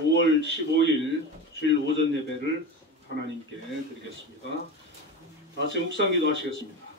5월 15일 주일 오전 예배를 하나님께 드리겠습니다. 다 같이 묵상기도 하시겠습니다.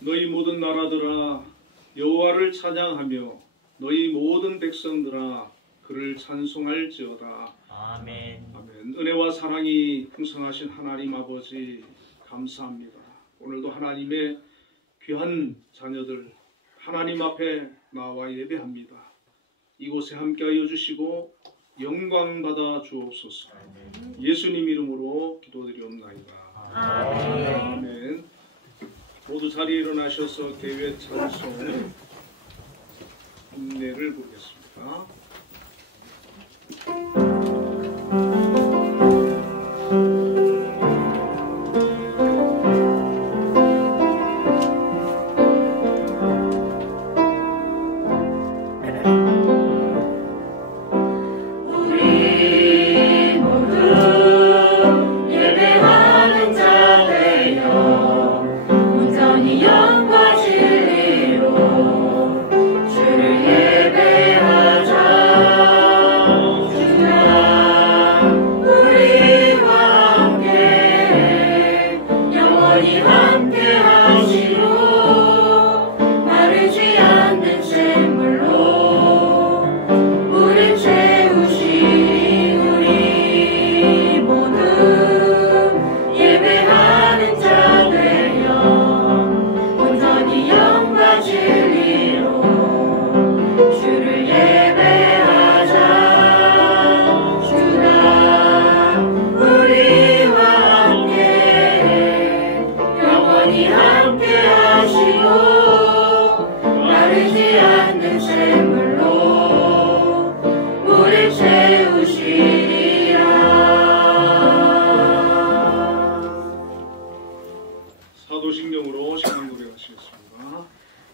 너희 모든 나라들아 여호와를 찬양하며 너희 모든 백성들아 그를 찬송할지어다. 아멘. 아멘. 은혜와 사랑이 풍성하신 하나님 아버지 감사합니다. 오늘도 하나님의 귀한 자녀들 하나님 앞에 나와 예배합니다. 이곳에 함께하여 주시고 영광 받아 주옵소서. 예수님 이름으로 기도드리옵나이다. 아멘. 아멘. 모두 자리에 일어나셔서 개회 찬송 인내를 보겠습니다. 사도신경으로 신앙 고백하시겠습니다.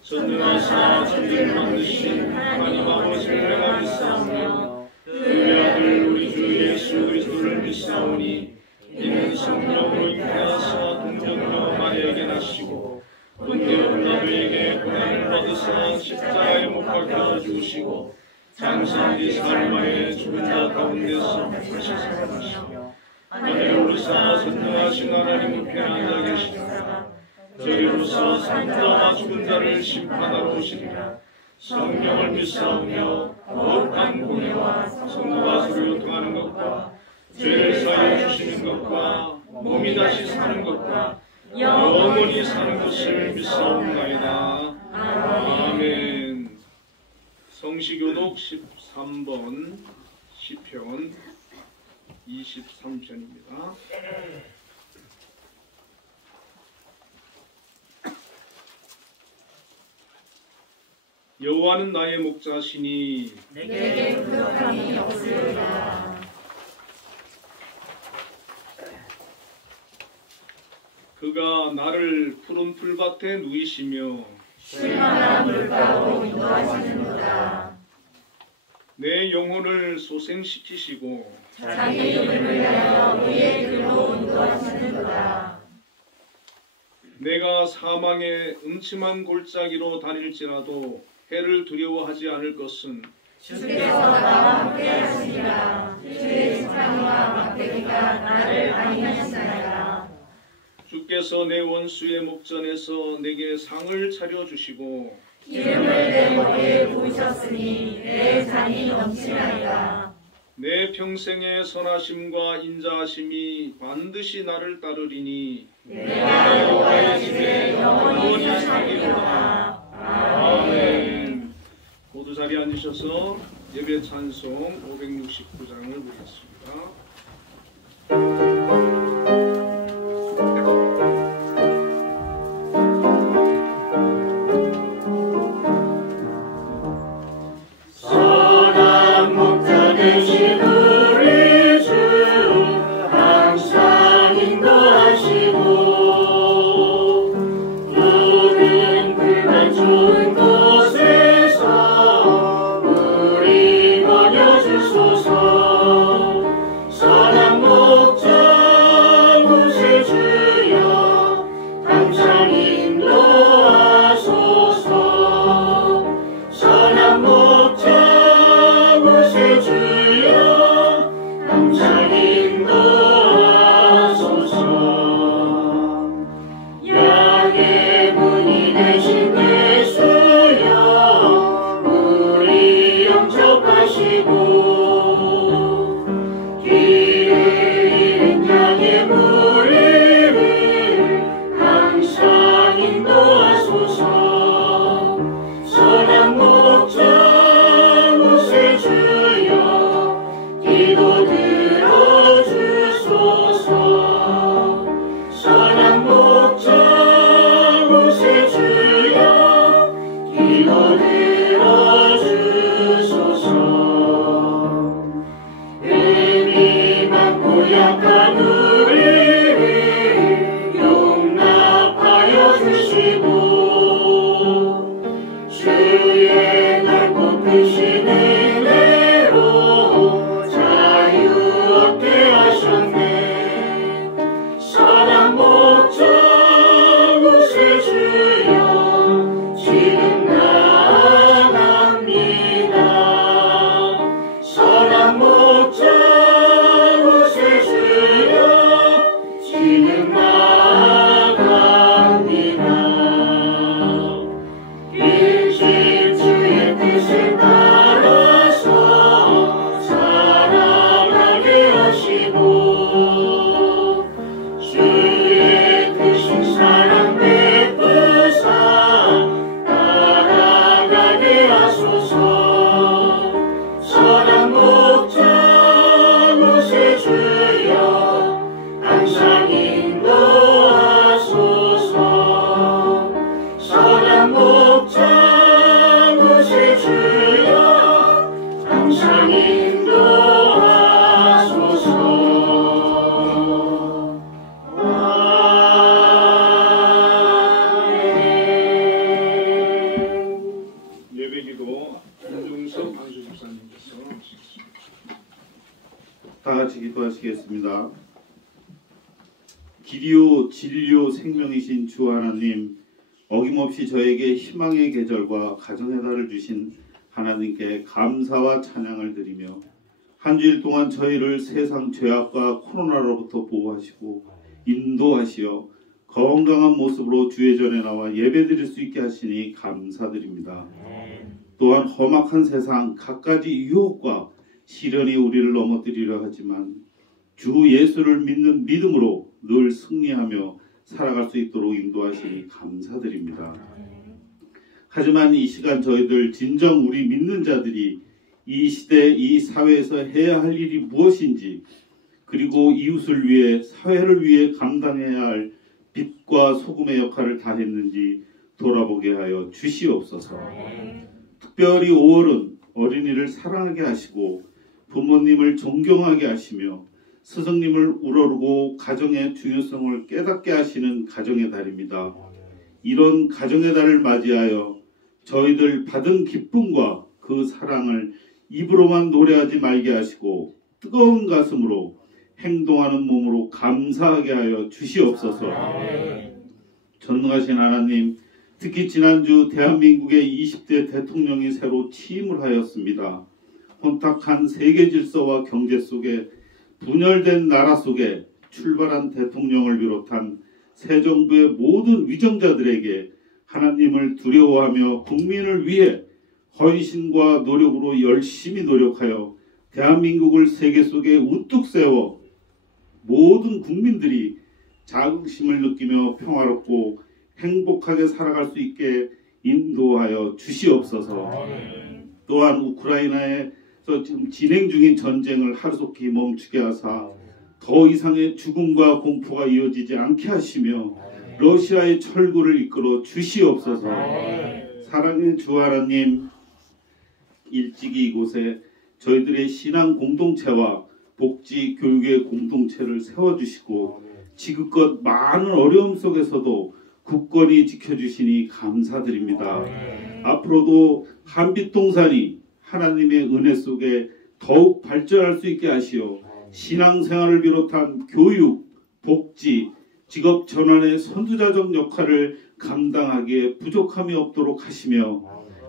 전능하사 천지를 만드신 하나님 아버지를 내가 믿사오며 그의 아들 우리 주 예수 그리스도를 믿사오니 이는 성령으로 잉태하사 동정녀 마리아에게 나시고 본디오 빌라도에게 고난을 받으사 십자가에 못 박혀 죽으시고 장사한 뒤 사흘만에 죽은 자 가운데서 다시 살아나시며 하늘에 오르사 전능하신 하나님 우편에 앉아 계시다가 저희로서 산자와 죽은 자를 심판하러 오시리라. 성령을 믿사오며 거룩한 공예와 성도가 서로 교통하는 것과 죄를 사하여 주시는 것과 몸이 다시 사는 것과 영원히 사는 것을 믿사옵나이다. 아멘. 성시교독 13번 시편 23편입니다. 여호와는 나의 목자시니 내게 부족함이 없으리라. 그가 나를 푸른 풀밭에 누이시며 쉴만한 물가로 인도하시는도다. 내 영혼을 소생시키시고 자기 이름을 위하여 의의 길로 인도하시는도다. 내가 사망의 음침한 골짜기로 다닐지라도 해를 두려워하지 않을 것은 주께서 나와 함께 하시니라. 주의 지팡이와 막대기가 나를 안위하시나이다. 주께서 내 원수의 목전에서 내게 상을 차려주시고 기름을 내 머리에 부으셨으니 내 잔이 넘치나이다. 내 평생의 선하심과 인자하심이 반드시 나를 따르리니 내가 여호와의 집에 영원히 살리로다. 아멘. 모두 자리에 앉으셔서 예배 찬송 569장을 부르겠습니다. 선한 목자 되신 우리 주 항상 인도하시고 푸른 풀만 좋은 곳에서 우리 먹여주소서. 선한 목자 구세주여 항상 인도하소서. 선한 목자 구세주여 항상 인도하소서. 양의 문이 되신 예수여 우리 영접하시고 길을 잃은 양의 무리를 항상 인도하소서. 선한 목자 구세주여 기도 들어주소서. 선한 목자 구세주여 기도 들어주소서. 의미 많고 약한 우리를 용납하여 주시고 주의 넓고 크신 은혜로 자유 얻게 하셨네. 선한 목자 구세주여 지금 나아갑니다. 선한 목자 구세주여 지금 나아갑니다. 일찍 주의 뜻을 따라서 살아가게 하시고 주의 크신 사랑 베푸사 따라가게 하소서. 선한 목자 구세주여 항상 인도하소서. 선한 목자 구세주여 항상 인도하소서. 아멘. 예배기도 김종석 안수집사님께서 하시겠습니다. 다 같이 기도하시겠습니다. 길이요 진리요 생명이신 주 하나님, 어김없이 저에게 희망의 계절과 가정의 달을 주신 하나님께 감사와 찬양을 드리며 한 주일 동안 저희를 세상 죄악과 코로나로부터 보호하시고 인도하시어 건강한 모습으로 주의 전에 나와 예배드릴 수 있게 하시니 감사드립니다. 또한 험악한 세상 갖가지 유혹과 시련이 우리를 넘어뜨리려 하지만 주 예수를 믿는 믿음으로 늘 승리하며 살아갈 수 있도록 인도하시니 감사드립니다. 하지만 이 시간 저희들 진정 우리 믿는 자들이 이 시대 이 사회에서 해야 할 일이 무엇인지, 그리고 이웃을 위해 사회를 위해 감당해야 할 빛과 소금의 역할을 다했는지 돌아보게 하여 주시옵소서. 특별히 5월은 어린이를 사랑하게 하시고 부모님을 존경하게 하시며 스승님을 우러르고 가정의 중요성을 깨닫게 하시는 가정의 달입니다. 이런 가정의 달을 맞이하여 저희들 받은 기쁨과 그 사랑을 입으로만 노래하지 말게 하시고 뜨거운 가슴으로 행동하는 몸으로 감사하게 하여 주시옵소서. 전능하신 하나님, 특히 지난주 대한민국의 20대 대통령이 새로 취임을 하였습니다. 혼탁한 세계 질서와 경제 속에 분열된 나라 속에 출발한 대통령을 비롯한 새 정부의 모든 위정자들에게 하나님을 두려워하며 국민을 위해 헌신과 노력으로 열심히 노력하여 대한민국을 세계 속에 우뚝 세워 모든 국민들이 자긍심을 느끼며 평화롭고 행복하게 살아갈 수 있게 인도하여 주시옵소서. 또한 우크라이나에서 지금 진행 중인 전쟁을 하루속히 멈추게 하사 더 이상의 죽음과 공포가 이어지지 않게 하시며 러시아의 철구를 이끌어 주시옵소서. 사랑하는 주 하나님, 일찍이 이곳에 저희들의 신앙 공동체와 복지 교육의 공동체를 세워주시고 지금껏 많은 어려움 속에서도 굳건히 지켜주시니 감사드립니다. 앞으로도 한빛동산이 하나님의 은혜 속에 더욱 발전할 수 있게 하시어 신앙생활을 비롯한 교육, 복지, 직업 전환의 선두자적 역할을 감당하기에 부족함이 없도록 하시며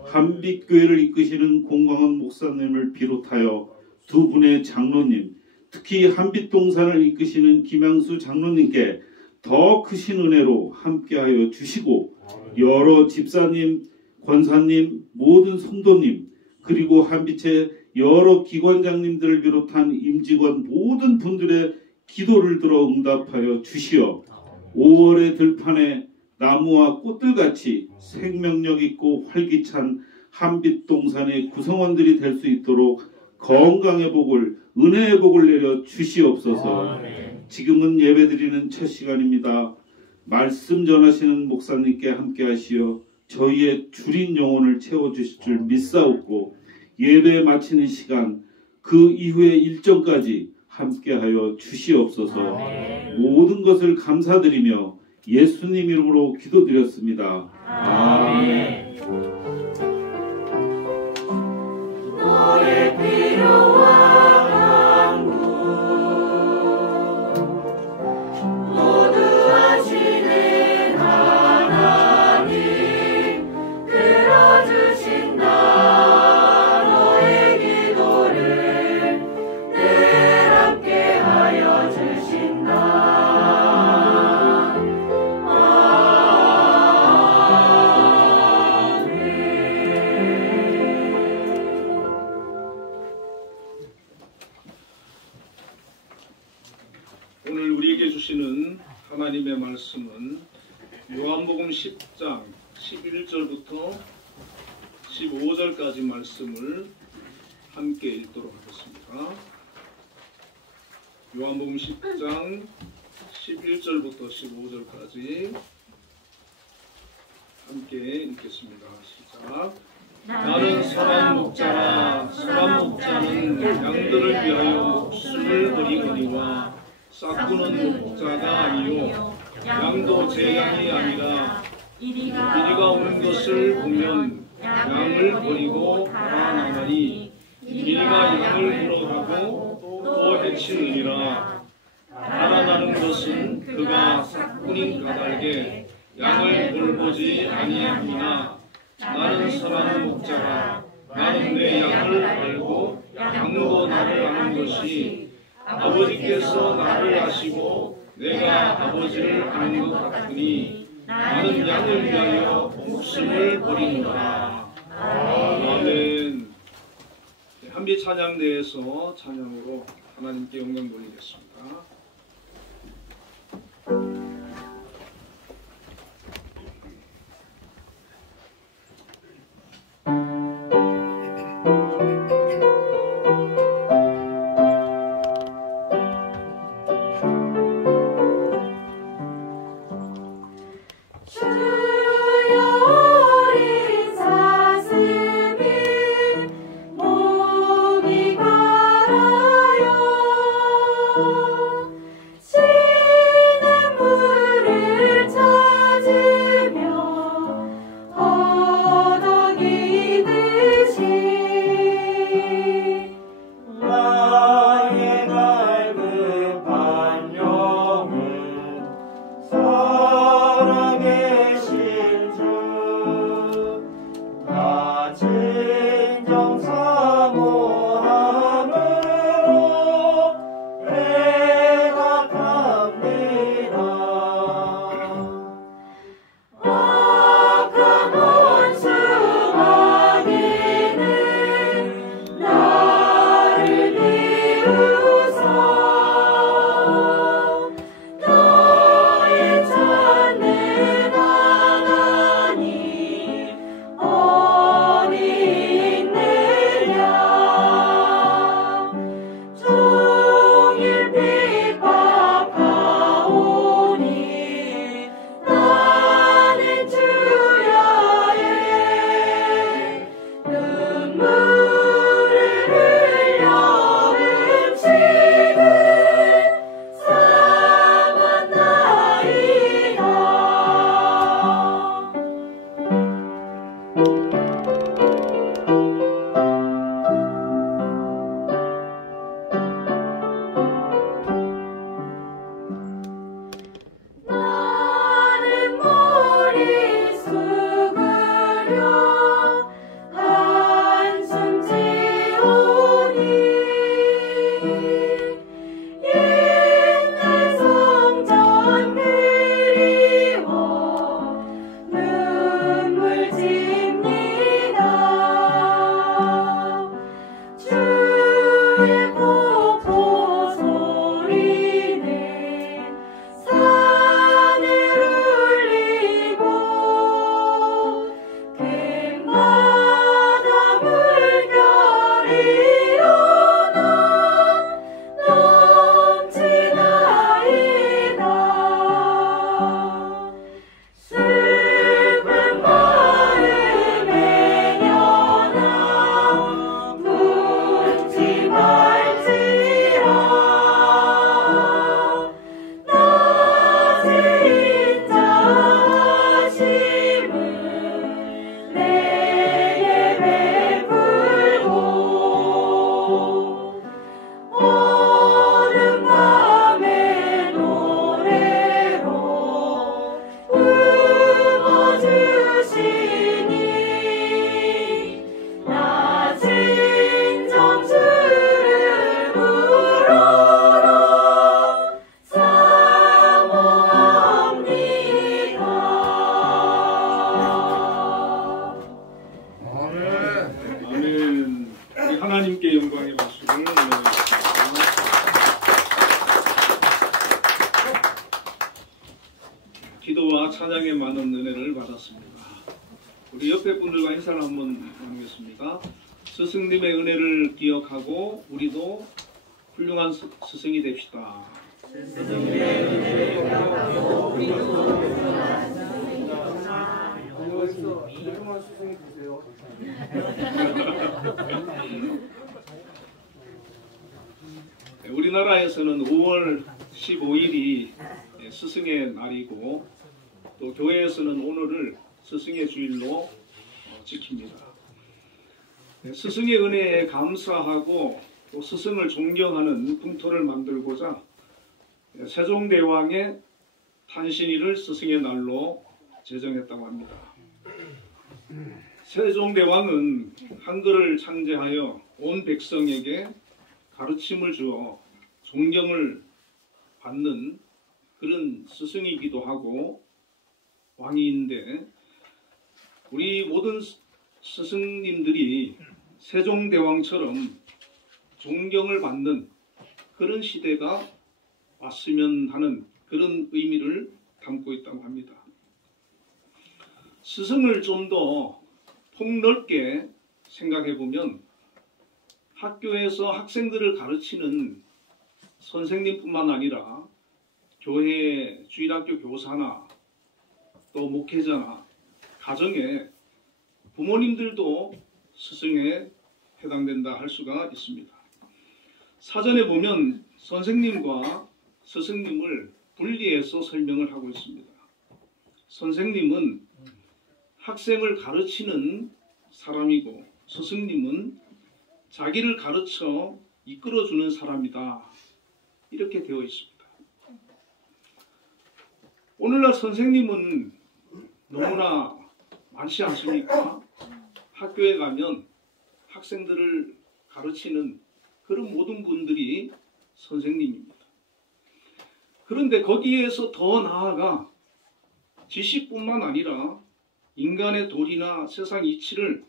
한빛교회를 이끄시는 공광원 목사님을 비롯하여 두 분의 장로님, 특히 한빛동산을 이끄시는 김양수 장로님께 더 크신 은혜로 함께하여 주시고 여러 집사님, 권사님, 모든 성도님 그리고 한빛의 여러 기관장님들을 비롯한 임직원 모든 분들의 기도를 들어 응답하여 주시어 5월의 들판에 나무와 꽃들같이 생명력 있고 활기찬 한빛동산의 구성원들이 될 수 있도록 건강의 복을, 은혜의 복을 내려 주시옵소서. 지금은 예배드리는 첫 시간입니다. 말씀 전하시는 목사님께 함께 하시어 저희의 줄인 영혼을 채워주실 줄 믿사옵고 예배 마치는 시간 그 이후의 일정까지 함께하여 주시옵소서. 모든 것을 감사드리며 예수님 이름으로 기도드렸습니다. 아멘. 너의 필요와 간구 모두 아시는 하나님 들어주신다. 너의 기도를 늘 함께하여 주신다. 오늘 우리에게 주시는 하나님의 말씀은 요한복음 10장 11절부터 15절까지 말씀을 함께 읽도록 하겠습니다. 요한복음 10장 11절부터 15절까지 함께 읽겠습니다. 시작. 나는 선한 목자라. 선한 목자는 양들을 위하여 목숨을 버리거니와 싹구는 목자가 아니요 양도 제 양이 아니라 이리가 오는 것을 보면 양을 버리고 달아나가니 이리가 양을 물어가고 또 해치느니라. 달아나는 것은 그가 싹군인 까닭에 양을 돌보지 아니함이나 나는 선한 목자라. 나는 내 양을 알고 양도 나를 아는 것이 아버지께서 나를 아시고 내가 아버지를 아는 것 같으니 나는 양을 위하여 목숨을 버리노라. 아멘. 한빛 찬양 내에서 찬양으로 하나님께 영광 돌리겠습니다. 주여 우리 사슴이 목이 가라요 하나님께 영광의 박수를 올려드리겠습니다. 기도와 찬양에 많은 은혜를 받았습니다. 우리 옆에 분들과 인사를 한번 나누겠습니다. 스승님의 은혜를 기억하고 우리도 훌륭한 스승이 됩시다. 스승님의 은혜를 기억하고 우리도 훌륭한 스승이 되세요. 우리나라에서는 5월 15일이 스승의 날이고 또 교회에서는 오늘을 스승의 주일로 지킵니다. 스승의 은혜에 감사하고 또 스승을 존경하는 풍토를 만들고자 세종대왕의 탄신일을 스승의 날로 제정했다고 합니다. 세종대왕은 한글을 창제하여 온 백성에게 가르침을 주어 존경을 받는 그런 스승이기도 하고 왕인데 우리 모든 스승님들이 세종대왕처럼 존경을 받는 그런 시대가 왔으면 하는 그런 의미를 담고 있다고 합니다. 스승을 좀 더 폭넓게 생각해 보면 학교에서 학생들을 가르치는 선생님뿐만 아니라 교회 주일학교 교사나 또 목회자나 가정에 부모님들도 스승에 해당된다 할 수가 있습니다. 사전에 보면 선생님과 스승님을 분리해서 설명을 하고 있습니다. 선생님은 학생을 가르치는 사람이고 스승님은 자기를 가르쳐 이끌어주는 사람이다. 이렇게 되어 있습니다. 오늘날 선생님은 너무나 많지 않습니까? 학교에 가면 학생들을 가르치는 그런 모든 분들이 선생님입니다. 그런데 거기에서 더 나아가 지식뿐만 아니라 인간의 도리나 세상 이치를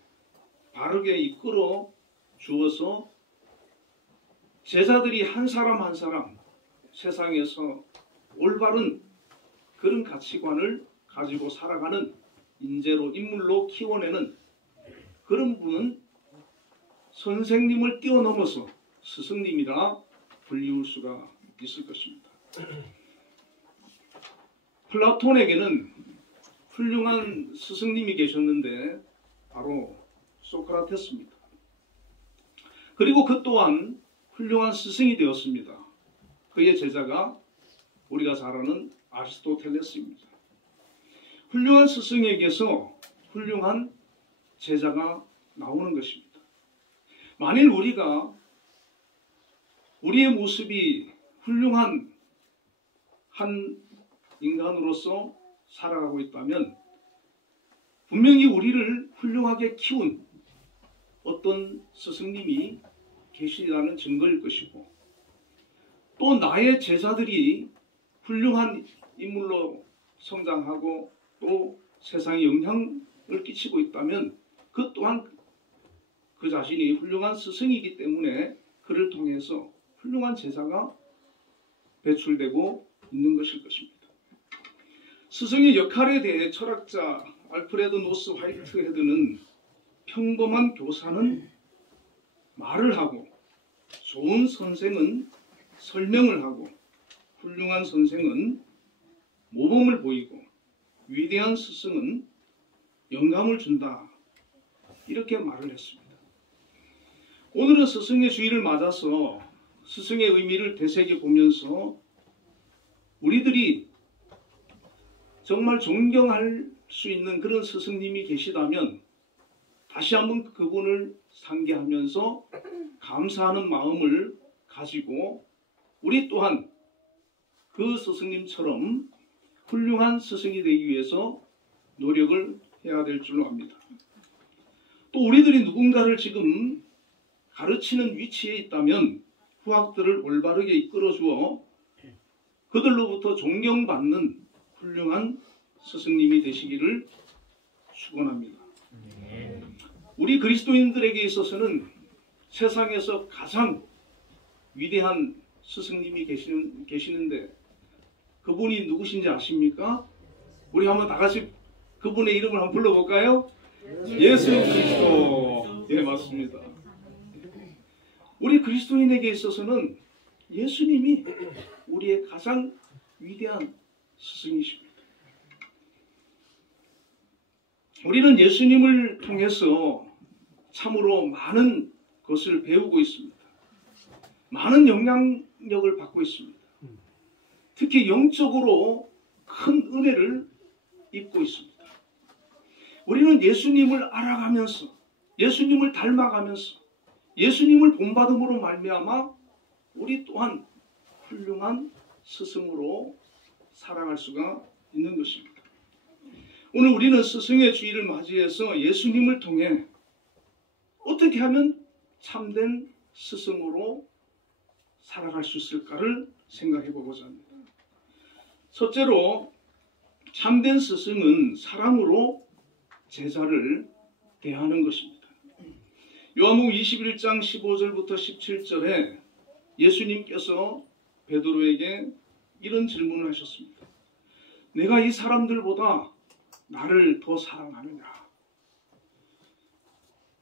바르게 이끌어 주어서 제자들이 한 사람 한 사람 세상에서 올바른 그런 가치관을 가지고 살아가는 인물로 키워내는 그런 분은 선생님을 뛰어넘어서 스승님이라 불리울 수가 있을 것입니다. 플라톤에게는 훌륭한 스승님이 계셨는데 바로 소크라테스입니다. 그리고 그 또한 훌륭한 스승이 되었습니다. 그의 제자가 우리가 잘 아는 아리스토텔레스입니다. 훌륭한 스승에게서 훌륭한 제자가 나오는 것입니다. 만일 우리가 우리의 모습이 훌륭한 한 인간으로서 살아가고 있다면 분명히 우리를 훌륭하게 키운 어떤 스승님이 계시다는 증거일 것이고 또 나의 제자들이 훌륭한 인물로 성장하고 또 세상에 영향을 끼치고 있다면 그 또한 그 자신이 훌륭한 스승이기 때문에 그를 통해서 훌륭한 제자가 배출되고 있는 것일 것입니다. 스승의 역할에 대해 철학자 알프레드 노스 화이트헤드는 평범한 교사는 말을 하고 좋은 선생은 설명을 하고 훌륭한 선생은 모범을 보이고 위대한 스승은 영감을 준다. 이렇게 말을 했습니다. 오늘은 스승의 주일을 맞아서 스승의 의미를 되새겨 보면서 우리들이 정말 존경할 수 있는 그런 스승님이 계시다면 다시 한번 그분을 상기하면서 감사하는 마음을 가지고 우리 또한 그 스승님처럼 훌륭한 스승이 되기 위해서 노력을 해야 될 줄로 압니다. 또 우리들이 누군가를 지금 가르치는 위치에 있다면 후학들을 올바르게 이끌어주어 그들로부터 존경받는 훌륭한 스승님이 되시기를 축원합니다. 우리 그리스도인들에게 있어서는 세상에서 가장 위대한 스승님이 계시는데 그분이 누구신지 아십니까? 우리 한번 다 같이 그분의 이름을 한번 불러볼까요? 예수 그리스도. 예, 맞습니다. 우리 그리스도인에게 있어서는 예수님이 우리의 가장 위대한 스승이십니다. 우리는 예수님을 통해서 참으로 많은 것을 배우고 있습니다. 많은 영향력을 받고 있습니다. 특히 영적으로 큰 은혜를 입고 있습니다. 우리는 예수님을 알아가면서, 예수님을 닮아가면서, 예수님을 본받음으로 말미암아 우리 또한 훌륭한 스승으로 살아갈 수가 있는 것입니다. 오늘 우리는 스승의 주일을 맞이해서 예수님을 통해 어떻게 하면 참된 스승으로 살아갈 수 있을까를 생각해 보고자 합니다. 첫째로, 참된 스승은 사랑으로 제자를 대하는 것입니다. 요한복음 21장 15절부터 17절에 예수님께서 베드로에게 이런 질문을 하셨습니다. 내가 이 사람들보다 나를 더 사랑하느냐?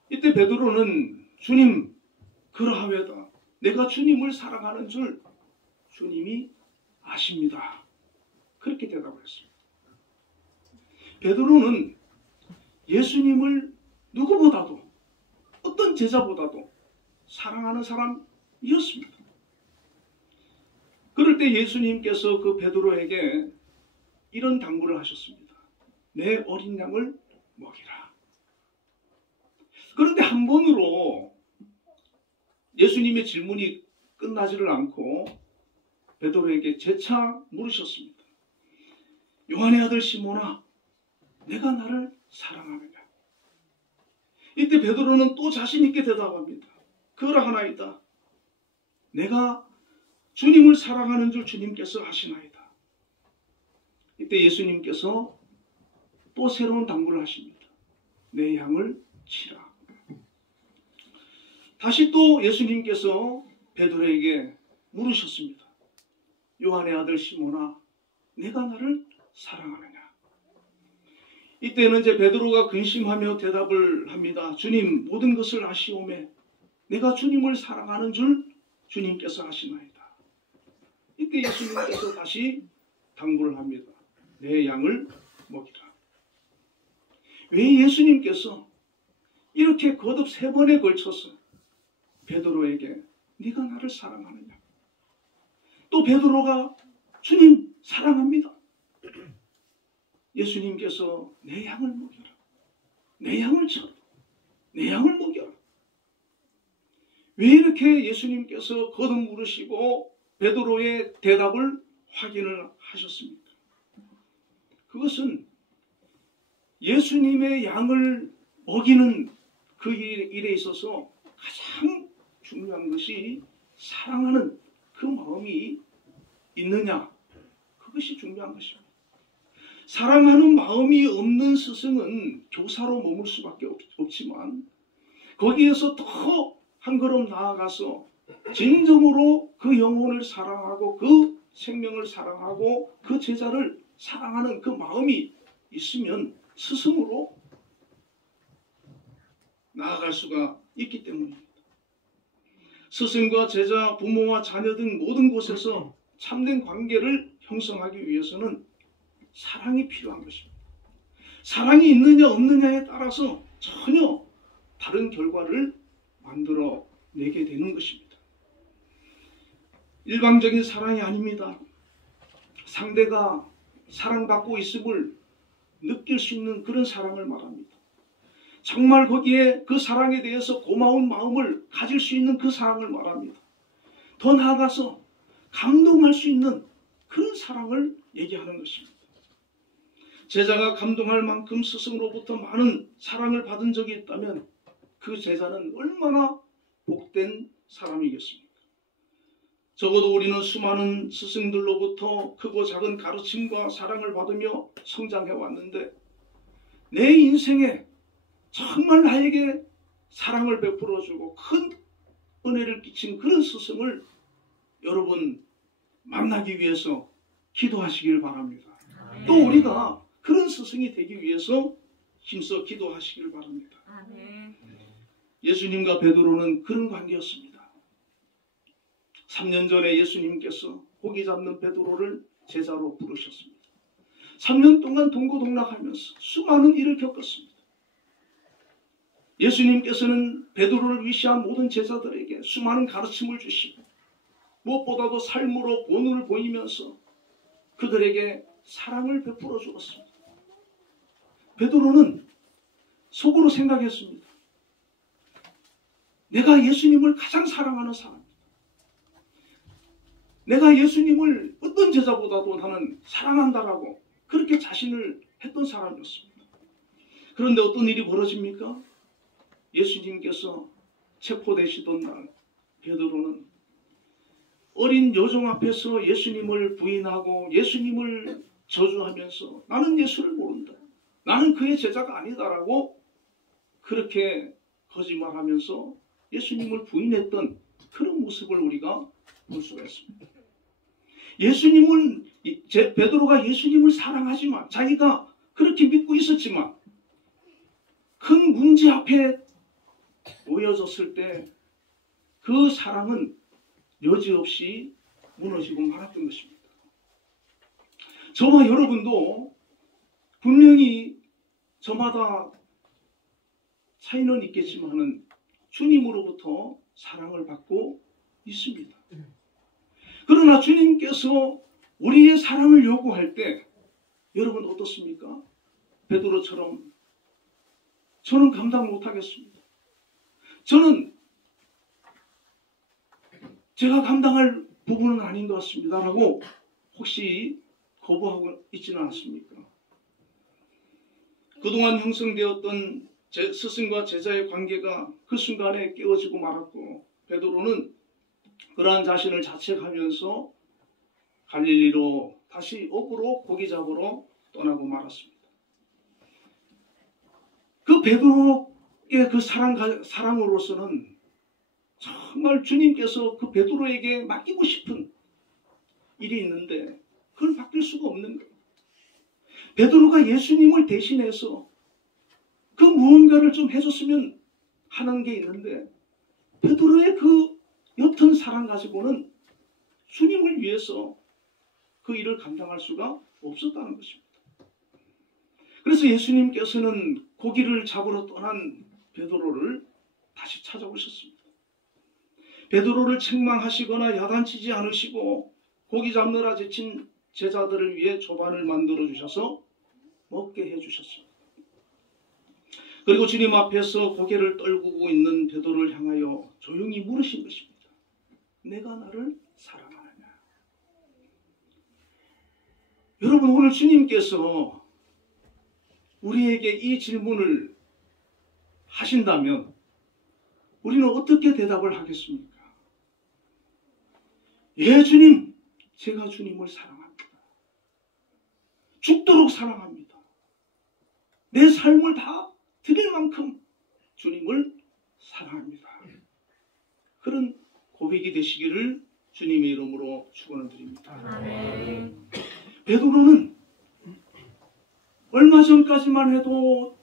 이때 베드로는 주님, 그러하외다. 내가 주님을 사랑하는 줄 주님이 아십니다. 그렇게 대답을 했습니다. 베드로는 예수님을 누구보다도, 어떤 제자보다도 사랑하는 사람이었습니다. 그럴 때 예수님께서 그 베드로에게 이런 당부를 하셨습니다. 내 어린 양을 먹이라. 그런데 한 번으로 예수님의 질문이 끝나지를 않고 베드로에게 재차 물으셨습니다. 요한의 아들 시몬아, 내가 나를 사랑하느냐? 이때 베드로는 또 자신 있게 대답합니다. 그러하나이다. 내가 주님을 사랑하는 줄 주님께서 아시나이다. 이때 예수님께서 또 새로운 당부를 하십니다. 내 양을 치라. 다시 또 예수님께서 베드로에게 물으셨습니다. 요한의 아들 시몬아, 내가 나를 사랑하느냐? 이때는 이제 베드로가 근심하며 대답을 합니다. 주님, 모든 것을 아시오매 내가 주님을 사랑하는 줄 주님께서 아시나이다. 이때 예수님께서 다시 당부를 합니다. 내 양을 먹이라. 왜 예수님께서 이렇게 거듭 3번에 걸쳐서 베드로에게 네가 나를 사랑하느냐? 또 베드로가 주님 사랑합니다. 예수님께서 내 양을 먹여라. 내 양을 쳐라. 내 양을 먹여라. 왜 이렇게 예수님께서 거듭 물으시고 베드로의 대답을 확인을 하셨습니까? 그것은 예수님의 양을 먹이는 그 일에 있어서 가장 중요한 것이 사랑하는 그 마음이 있느냐, 그것이 중요한 것입니다. 사랑하는 마음이 없는 스승은 교사로 머물 수밖에 없지만 거기에서 더 한 걸음 나아가서 진정으로 그 영혼을 사랑하고 그 생명을 사랑하고 그 제자를 사랑하는 그 마음이 있으면 스승으로 나아갈 수가 있기 때문입니다. 스승과 제자, 부모와 자녀 등 모든 곳에서 참된 관계를 형성하기 위해서는 사랑이 필요한 것입니다. 사랑이 있느냐 없느냐에 따라서 전혀 다른 결과를 만들어내게 되는 것입니다. 일방적인 사랑이 아닙니다. 상대가 사랑받고 있음을 느낄 수 있는 그런 사랑을 말합니다. 정말 거기에 그 사랑에 대해서 고마운 마음을 가질 수 있는 그 사랑을 말합니다. 더 나아가서 감동할 수 있는 그런 사랑을 얘기하는 것입니다. 제자가 감동할 만큼 스승으로부터 많은 사랑을 받은 적이 있다면 그 제자는 얼마나 복된 사람이겠습니까? 적어도 우리는 수많은 스승들로부터 크고 작은 가르침과 사랑을 받으며 성장해 왔는데 내 인생에 정말 나에게 사랑을 베풀어주고 큰 은혜를 끼친 그런 스승을 여러분 만나기 위해서 기도하시길 바랍니다. 아멘. 또 우리가 그런 스승이 되기 위해서 힘써 기도하시길 바랍니다. 아멘. 예수님과 베드로는 그런 관계였습니다. 3년 전에 예수님께서 고기 잡는 베드로를 제자로 부르셨습니다. 3년 동안 동고동락하면서 수많은 일을 겪었습니다. 예수님께서는 베드로를 위시한 모든 제자들에게 수많은 가르침을 주시고 무엇보다도 삶으로 본을 보이면서 그들에게 사랑을 베풀어 주었습니다. 베드로는 속으로 생각했습니다. 내가 예수님을 가장 사랑하는 사람이다. 내가 예수님을 어떤 제자보다도 나는 사랑한다라고 그렇게 자신을 했던 사람이었습니다. 그런데 어떤 일이 벌어집니까? 예수님께서 체포되시던 날 베드로는 어린 여종 앞에서 예수님을 부인하고 예수님을 저주하면서 나는 예수를 모른다. 나는 그의 제자가 아니다라고 그렇게 거짓말하면서 예수님을 부인했던 그런 모습을 우리가 볼 수가 있습니다. 베드로가 예수님을 사랑하지만 자기가 그렇게 믿고 있었지만 큰 문제 앞에 놓여졌을 때 그 사랑은 여지없이 무너지고 말았던 것입니다. 저와 여러분도 분명히 저마다 차이는 있겠지만은 주님으로부터 사랑을 받고 있습니다. 그러나 주님께서 우리의 사랑을 요구할 때 여러분 어떻습니까? 베드로처럼 저는 감당 못하겠습니다. 저는 제가 감당할 부분은 아닌 것 같습니다. 라고 혹시 거부하고 있지는 않습니까? 그동안 형성되었던 스승과 제자의 관계가 그 순간에 깨어지고 말았고 베드로는 그러한 자신을 자책하면서 갈릴리로 다시 업으로 고기 잡으러 떠나고 말았습니다. 그 베드로의 그 사랑으로서는 정말 주님께서 그 베드로에게 맡기고 싶은 일이 있는데 그걸 맡길 수가 없는 거예요. 베드로가 예수님을 대신해서 그 무언가를 좀 해줬으면 하는 게 있는데 베드로의 그 옅은 사랑 가지고는 주님을 위해서 그 일을 감당할 수가 없었다는 것입니다. 그래서 예수님께서는 고기를 잡으러 떠난 베드로를 다시 찾아오셨습니다. 베드로를 책망하시거나 야단치지 않으시고 고기 잡느라 지친 제자들을 위해 조반을 만들어 주셔서 먹게 해주셨습니다. 그리고 주님 앞에서 고개를 떨구고 있는 베드로를 향하여 조용히 물으신 것입니다. 내가 나를 사랑하느냐? 여러분 오늘 주님께서 우리에게 이 질문을 하신다면 우리는 어떻게 대답을 하겠습니까? 예 주님, 제가 주님을 사랑합니다. 죽도록 사랑합니다. 내 삶을 다 드릴 만큼 주님을 사랑합니다. 그런 고백이 되시기를 주님의 이름으로 축원드립니다. 아멘. 베드로는 얼마 전까지만 해도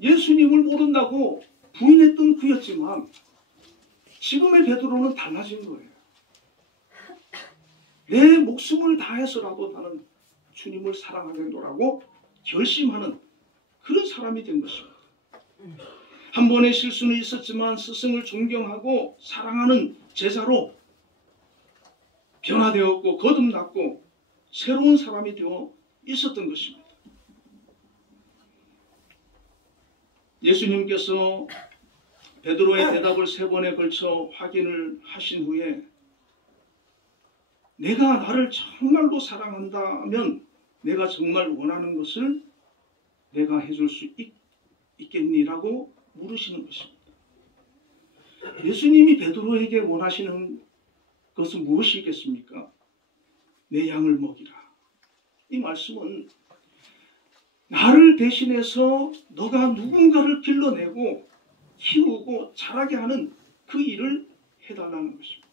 예수님을 모른다고 부인했던 그였지만 지금의 베드로는 달라진 거예요. 내 목숨을 다해서라도 나는 주님을 사랑하겠노라고 결심하는 그런 사람이 된 것입니다. 한 번의 실수는 있었지만 스승을 존경하고 사랑하는 제자로 변화되었고 거듭났고 새로운 사람이 되어 있었던 것입니다. 예수님께서 베드로의 대답을 3번에 걸쳐 확인을 하신 후에 내가 나를 정말로 사랑한다면 내가 정말 원하는 것을 내가 해줄 수 있겠니라고 물으시는 것입니다. 예수님이 베드로에게 원하시는 것은 무엇이겠습니까? 내 양을 먹이라. 이 말씀은 나를 대신해서 너가 누군가를 길러내고 키우고 자라게 하는 그 일을 해달라는 것입니다.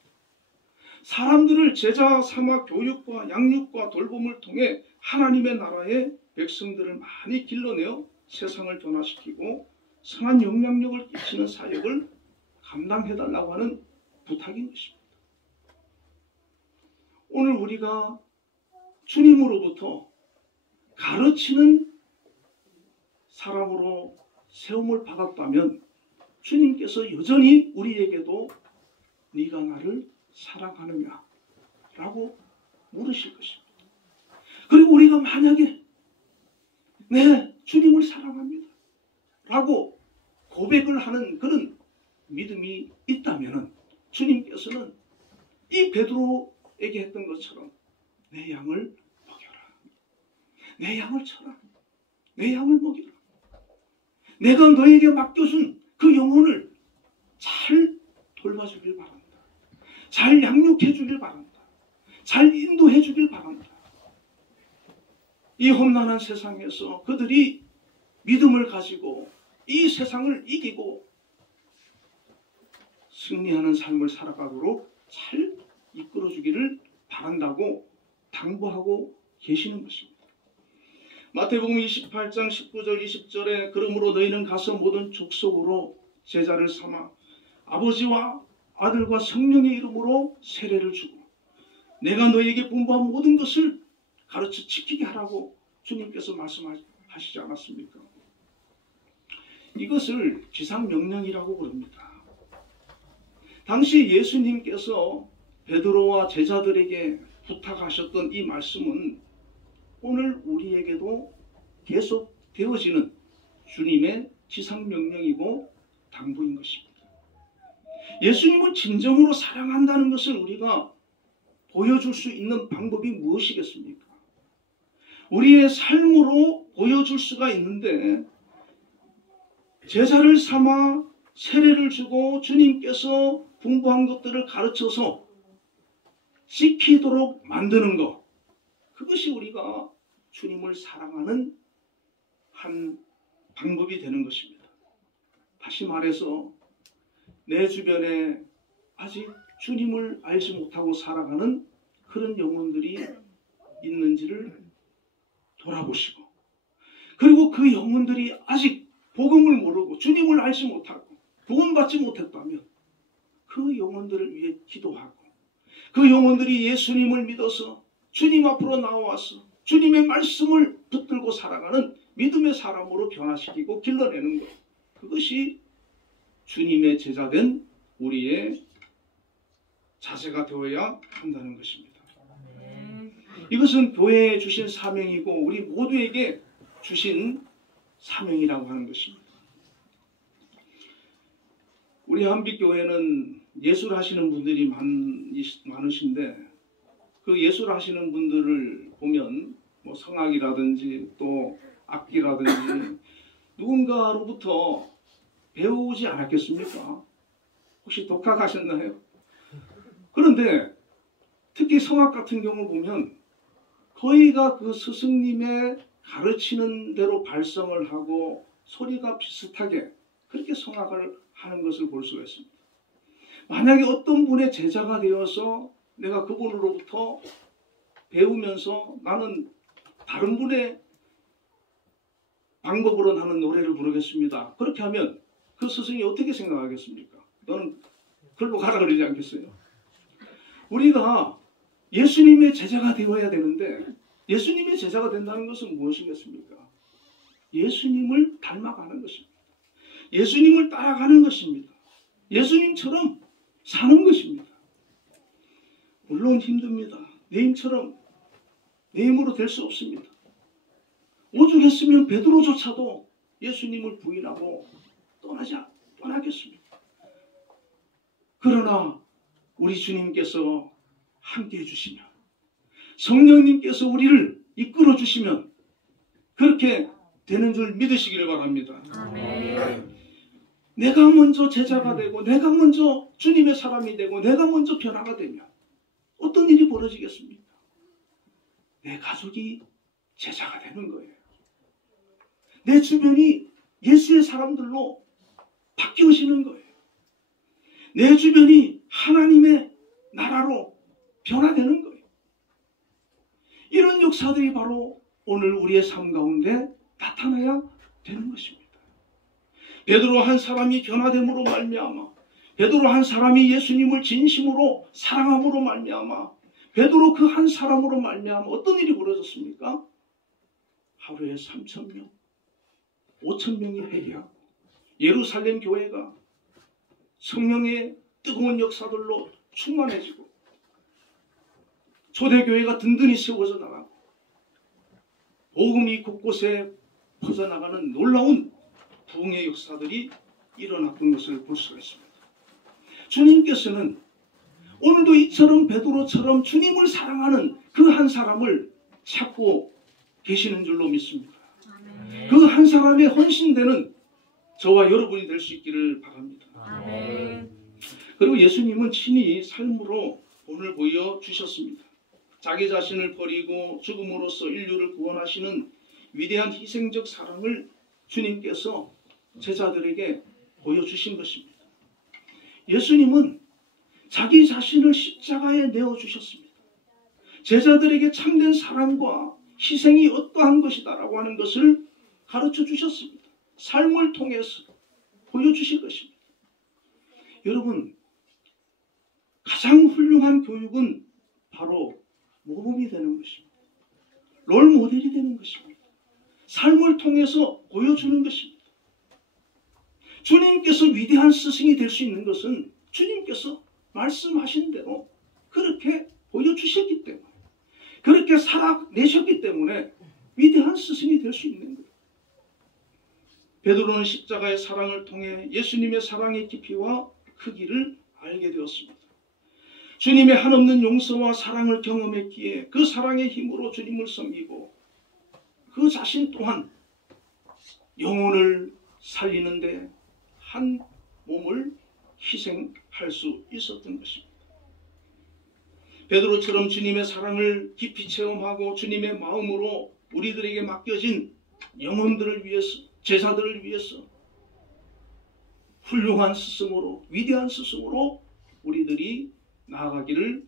사람들을 제자 삼아 교육과 양육과 돌봄을 통해 하나님의 나라의 백성들을 많이 길러내어 세상을 변화시키고 선한 영향력을 끼치는 사역을 감당해달라고 하는 부탁인 것입니다. 오늘 우리가 주님으로부터 가르치는 사람으로 세움을 받았다면 주님께서 여전히 우리에게도 네가 나를 사랑하느냐? 라고 물으실 것입니다. 그리고 우리가 만약에 네, 주님을 사랑합니다. 라고 고백을 하는 그런 믿음이 있다면 주님께서는 이 베드로에게 했던 것처럼 내 양을 먹여라. 내 양을 쳐라. 내 양을 먹여라. 내가 너에게 맡겨준 그 영혼을 잘 돌봐주길 바랍니다. 잘 양육해 주길 바랍니다. 잘 인도해 주길 바랍니다. 이 험난한 세상에서 그들이 믿음을 가지고 이 세상을 이기고 승리하는 삶을 살아가도록 잘 이끌어 주기를 바란다고 당부하고 계시는 것입니다. 마태복음 28장 19절 20절에 그러므로 너희는 가서 모든 족속으로 제자를 삼아 아버지와 아들과 성령의 이름으로 세례를 주고 내가 너희에게 분부한 모든 것을 가르쳐 지키게 하라고 주님께서 말씀하시지 않았습니까? 이것을 지상명령이라고 부릅니다. 당시 예수님께서 베드로와 제자들에게 부탁하셨던 이 말씀은 오늘 우리에게도 계속 되어지는 주님의 지상명령이고 당부인 것입니다. 예수님을 진정으로 사랑한다는 것을 우리가 보여줄 수 있는 방법이 무엇이겠습니까? 우리의 삶으로 보여줄 수가 있는데 제자를 삼아 세례를 주고 주님께서 분부한 것들을 가르쳐서 지키도록 만드는 것, 그것이 우리가 주님을 사랑하는 한 방법이 되는 것입니다. 다시 말해서 내 주변에 아직 주님을 알지 못하고 살아가는 그런 영혼들이 있는지를 돌아보시고, 그리고 그 영혼들이 아직 복음을 모르고 주님을 알지 못하고 구원받지 못했다면 그 영혼들을 위해 기도하고, 그 영혼들이 예수님을 믿어서 주님 앞으로 나와서 주님의 말씀을 붙들고 살아가는 믿음의 사람으로 변화시키고 길러내는 것, 그것이 주님의 제자된 우리의 자세가 되어야 한다는 것입니다. 이것은 교회에 주신 사명이고 우리 모두에게 주신 사명이라고 하는 것입니다. 우리 한빛교회는 예술하시는 분들이 많으신데 그 예술하시는 분들을 보면 뭐 성악이라든지 또 악기라든지 누군가로부터 배우지 않았겠습니까? 혹시 독학하셨나요? 그런데 특히 성악 같은 경우 보면 거의가 그 스승님의 가르치는 대로 발성을 하고 소리가 비슷하게 그렇게 성악을 하는 것을 볼 수가 있습니다. 만약에 어떤 분의 제자가 되어서 내가 그분으로부터 배우면서 나는 다른 분의 방법으로 나는 노래를 부르겠습니다. 그렇게 하면 그 스승이 어떻게 생각하겠습니까? 너는 글로 가라 그러지 않겠어요? 우리가 예수님의 제자가 되어야 되는데 예수님의 제자가 된다는 것은 무엇이겠습니까? 예수님을 닮아가는 것입니다. 예수님을 따라가는 것입니다. 예수님처럼 사는 것입니다. 물론 힘듭니다. 내 힘처럼 내 힘으로 될 수 없습니다. 오죽했으면 베드로조차도 예수님을 부인하고 떠나겠습니다. 그러나 우리 주님께서 함께 해주시면, 성령님께서 우리를 이끌어 주시면 그렇게 되는 줄 믿으시기를 바랍니다. 아멘. 내가 먼저 제자가 되고 내가 먼저 주님의 사람이 되고 내가 먼저 변화가 되면 어떤 일이 벌어지겠습니까? 내 가족이 제자가 되는 거예요. 내 주변이 예수의 사람들로 바뀌어지는 거예요. 내 주변이 하나님의 나라로 변화되는 거예요. 이런 역사들이 바로 오늘 우리의 삶 가운데 나타나야 되는 것입니다. 베드로 한 사람이 변화됨으로 말미암아, 베드로 한 사람이 예수님을 진심으로 사랑함으로 말미암아, 베드로 그 한 사람으로 말미암아 어떤 일이 벌어졌습니까? 하루에 3,000명, 5,000명이 회개하고 예루살렘 교회가 성령의 뜨거운 역사들로 충만해지고 초대교회가 든든히 세워져 나가고 복음이 곳곳에 퍼져나가는 놀라운 부흥의 역사들이 일어났던 것을 볼 수가 있습니다. 주님께서는 오늘도 이처럼 베드로처럼 주님을 사랑하는 그 한 사람을 찾고 계시는 줄로 믿습니다. 그 한 사람의 헌신되는 저와 여러분이 될 수 있기를 바랍니다. 그리고 예수님은 친히 삶으로 오늘 보여주셨습니다. 자기 자신을 버리고 죽음으로써 인류를 구원하시는 위대한 희생적 사랑을 주님께서 제자들에게 보여주신 것입니다. 예수님은 자기 자신을 십자가에 내어주셨습니다. 제자들에게 참된 사랑과 희생이 어떠한 것이다라고 하는 것을 가르쳐 주셨습니다. 삶을 통해서 보여주신 것입니다. 여러분, 가장 훌륭한 교육은 바로 모범이 되는 것입니다. 롤 모델이 되는 것입니다. 삶을 통해서 보여주는 것입니다. 주님께서 위대한 스승이 될 수 있는 것은 주님께서 말씀하신 대로 그렇게 보여주셨기 때문에, 그렇게 살아내셨기 때문에 위대한 스승이 될 수 있는 거예요. 베드로는 십자가의 사랑을 통해 예수님의 사랑의 깊이와 크기를 알게 되었습니다. 주님의 한없는 용서와 사랑을 경험했기에 그 사랑의 힘으로 주님을 섬기고 그 자신 또한 영혼을 살리는데 한 몸을 희생할 수 있었던 것입니다. 베드로처럼 주님의 사랑을 깊이 체험하고 주님의 마음으로 우리들에게 맡겨진 영혼들을 위해서, 제자들을 위해서 훌륭한 스승으로, 위대한 스승으로 우리들이 나아가기를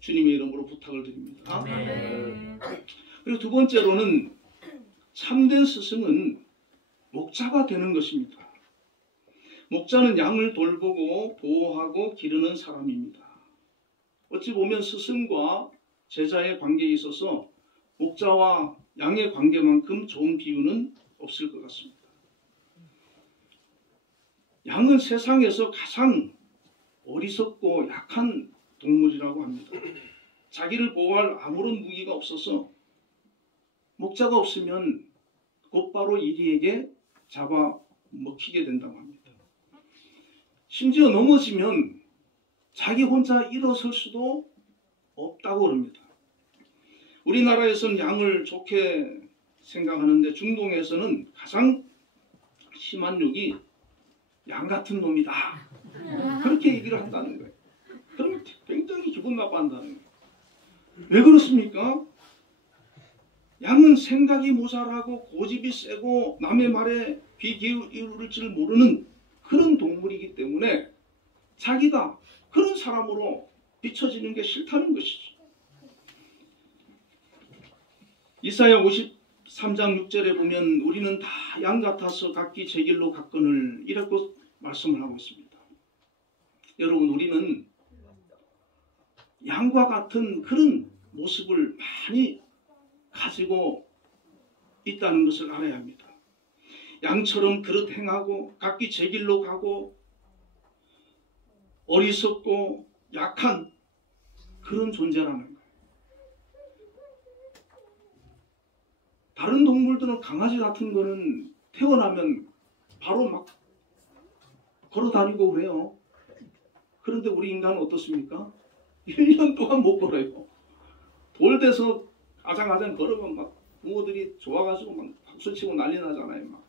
주님의 이름으로 부탁을 드립니다. 아멘. 그리고 두 번째로는 참된 스승은 목자가 되는 것입니다. 목자는 양을 돌보고 보호하고 기르는 사람입니다. 어찌 보면 스승과 제자의 관계에 있어서 목자와 양의 관계만큼 좋은 비유는 없을 것 같습니다. 양은 세상에서 가장 어리석고 약한 동물이라고 합니다. 자기를 보호할 아무런 무기가 없어서 목자가 없으면 곧바로 이리에게 잡아 먹히게 된다고 합니다. 심지어 넘어지면 자기 혼자 일어설 수도 없다고 합니다. 우리나라에서는 양을 좋게 생각하는데 중동에서는 가장 심한 욕이 양 같은 놈이다, 그렇게 얘기를 한다는 거예요. 그러면 굉장히 기분 나빠한다는 거예요. 왜 그렇습니까? 양은 생각이 모자라고 고집이 세고 남의 말에 귀 기울일 줄 모르는 그런 동물이기 때문에 자기가 그런 사람으로 비춰지는 게 싫다는 것이죠. 이사야 53장 6절에 보면 우리는 다 양 같아서 각기 제 길로 갔거늘 이라고 말씀을 하고 있습니다. 여러분, 우리는 양과 같은 그런 모습을 많이 가지고 있다는 것을 알아야 합니다. 양처럼 그릇 행하고 각기 제 길로 가고 어리석고 약한 그런 존재라는 거예요. 다른 동물들은 강아지 같은 거는 태어나면 바로 막 걸어다니고 그래요. 그런데 우리 인간은 어떻습니까? 1년 동안 못 걸어요. 돌돼서 아장아장 걸으면 막 부모들이 좋아가지고 막 박수치고 난리 나잖아요. 막.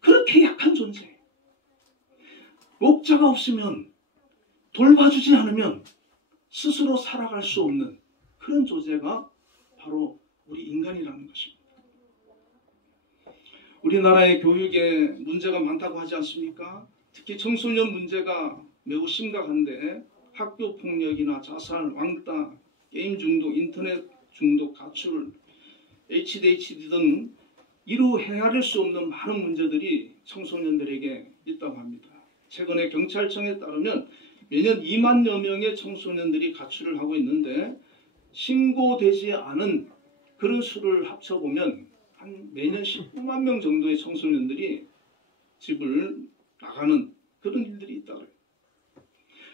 그렇게 약한 존재. 목자가 없으면, 돌봐주지 않으면 스스로 살아갈 수 없는 그런 존재가 바로 우리 인간이라는 것입니다. 우리나라의 교육에 문제가 많다고 하지 않습니까? 특히 청소년 문제가 매우 심각한데 학교 폭력이나 자살, 왕따, 게임 중독, 인터넷 중독, 가출, ADHD 등 이루 헤아릴 수 없는 많은 문제들이 청소년들에게 있다고 합니다. 최근에 경찰청에 따르면 매년 2만여 명의 청소년들이 가출을 하고 있는데 신고되지 않은 그런 수를 합쳐보면 한 매년 19만 명 정도의 청소년들이 집을 나가는 그런 일들이 있다고요.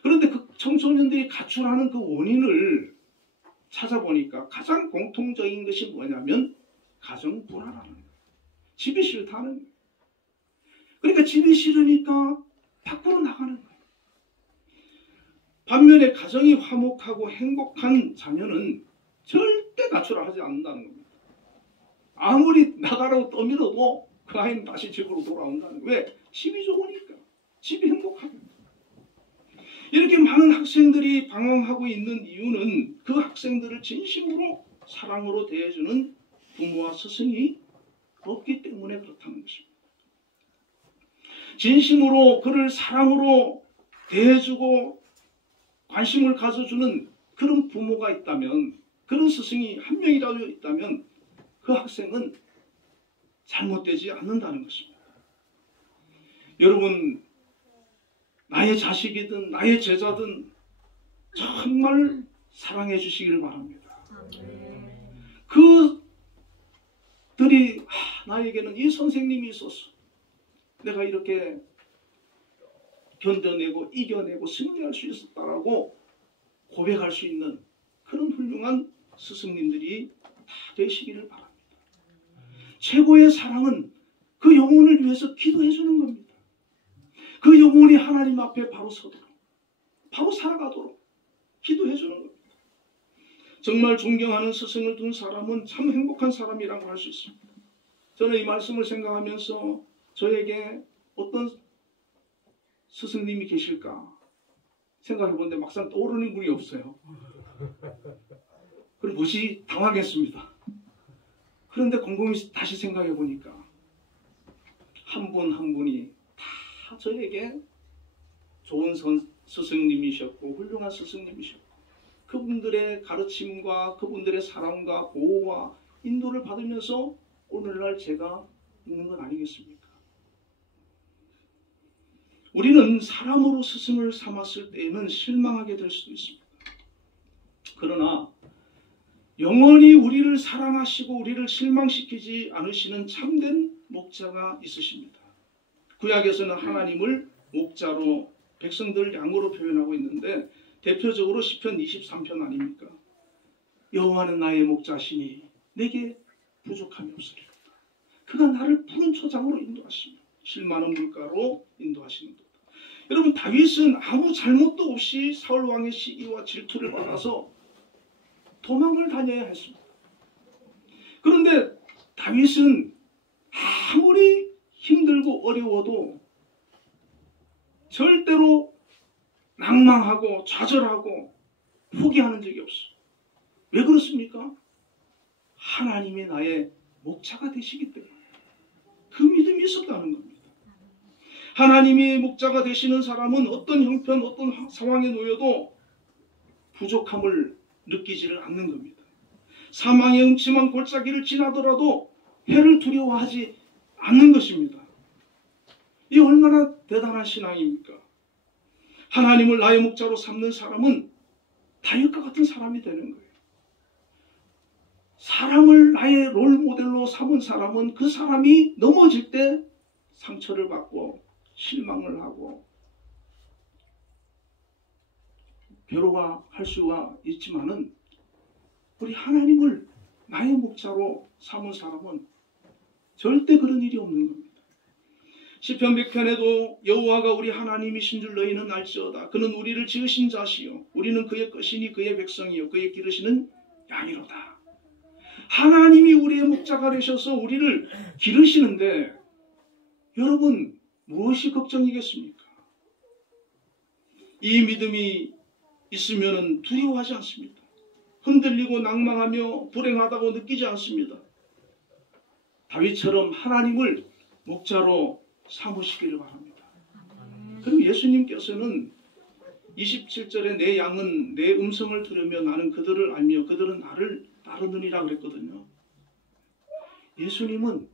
그런데 그 청소년들이 가출하는 그 원인을 찾아보니까 가장 공통적인 것이 뭐냐면 가정 불화라는 거예요. 집이 싫다는 거예요. 그러니까 집이 싫으니까 밖으로 나가는 거예요. 반면에 가정이 화목하고 행복한 자녀는 절대 가출을 하지 않는다는 겁니다. 아무리 나가라고 떠밀어도 그 아이는 다시 집으로 돌아온다는 거예요. 왜? 집이 좋으니까. 집이 행복하니까. 이렇게 많은 학생들이 방황하고 있는 이유는 그 학생들을 진심으로 사랑으로 대해주는 부모와 스승이 없기 때문에 그렇다는 것입니다. 진심으로 그를 사랑으로 대해주고 관심을 가져주는 그런 부모가 있다면, 그런 스승이 한 명이라도 있다면 그 학생은 잘못되지 않는다는 것입니다. 여러분, 나의 자식이든 나의 제자든 정말 사랑해 주시기를 바랍니다. 그들이 나에게는 이 선생님이 있어서 내가 이렇게 견뎌내고 이겨내고 승리할 수 있었다라고 고백할 수 있는 그런 훌륭한 스승님들이 다 되시기를 바랍니다. 최고의 사랑은 그 영혼을 위해서 기도해 주는 겁니다. 그 영혼이 하나님 앞에 바로 서도록, 바로 살아가도록 기도해 주는 겁니다. 정말 존경하는 스승을 둔 사람은 참 행복한 사람이라고 할 수 있습니다. 저는 이 말씀을 생각하면서 저에게 어떤 스승님이 계실까 생각해 보는데 막상 떠오르는 분이 없어요. 그럼 무시 당하겠습니다. 그런데 곰곰이 다시 생각해 보니까 한 분 한 분이 다 저에게 좋은 스승님이셨고 훌륭한 스승님이셨고 그분들의 가르침과 그분들의 사랑과 보호와 인도를 받으면서 오늘날 제가 있는 건 아니겠습니까? 우리는 사람으로 스승을 삼았을 때에는 실망하게 될 수도 있습니다. 그러나 영원히 우리를 사랑하시고 우리를 실망시키지 않으시는 참된 목자가 있으십니다. 구약에서는 하나님을 목자로 백성들 양으로 표현하고 있는데 대표적으로 시편 23편 아닙니까? 여호와는 나의 목자시니 내게 부족함이 없으리로다. 그가 나를 푸른 초장으로 인도하시며 실 많은 물가로 인도하시는 것. 여러분, 다윗은 아무 잘못도 없이 사울 왕의 시기와 질투를 받아서 도망을 다녀야 했습니다. 그런데 다윗은 아무리 힘들고 어려워도 절대로 낭망하고 좌절하고 포기하는 적이 없어요. 왜 그렇습니까? 하나님이 나의 목자가 되시기 때문에 그 믿음이 있었다는 겁니다. 하나님이 목자가 되시는 사람은 어떤 형편, 어떤 상황에 놓여도 부족함을 느끼지를 않는 겁니다. 사망의 음침한 골짜기를 지나더라도 해를 두려워하지 않는 것입니다. 이 얼마나 대단한 신앙입니까? 하나님을 나의 목자로 삼는 사람은 다윗과 같은 사람이 되는 거예요. 사람을 나의 롤모델로 삼은 사람은 그 사람이 넘어질 때 상처를 받고 실망을 하고 괴로워할 수가 있지만은 우리 하나님을 나의 목자로 삼은 사람은 절대 그런 일이 없는 겁니다. 시편 100편에도 여호와가 우리 하나님이신 줄 너희는 알지어다. 그는 우리를 지으신 자시요 우리는 그의 것이니 그의 백성이요 그의 기르시는 양이로다. 하나님이 우리의 목자가 되셔서 우리를 기르시는데 여러분 무엇이 걱정이겠습니까? 이 믿음이 있으면 두려워하지 않습니다. 흔들리고 낭망하며 불행하다고 느끼지 않습니다. 다윗처럼 하나님을 목자로 삼으시기를 바랍니다. 그리고 예수님께서는 27절에 내 양은 내 음성을 들으며 나는 그들을 알며 그들은 나를 따르느니라 그랬거든요. 예수님은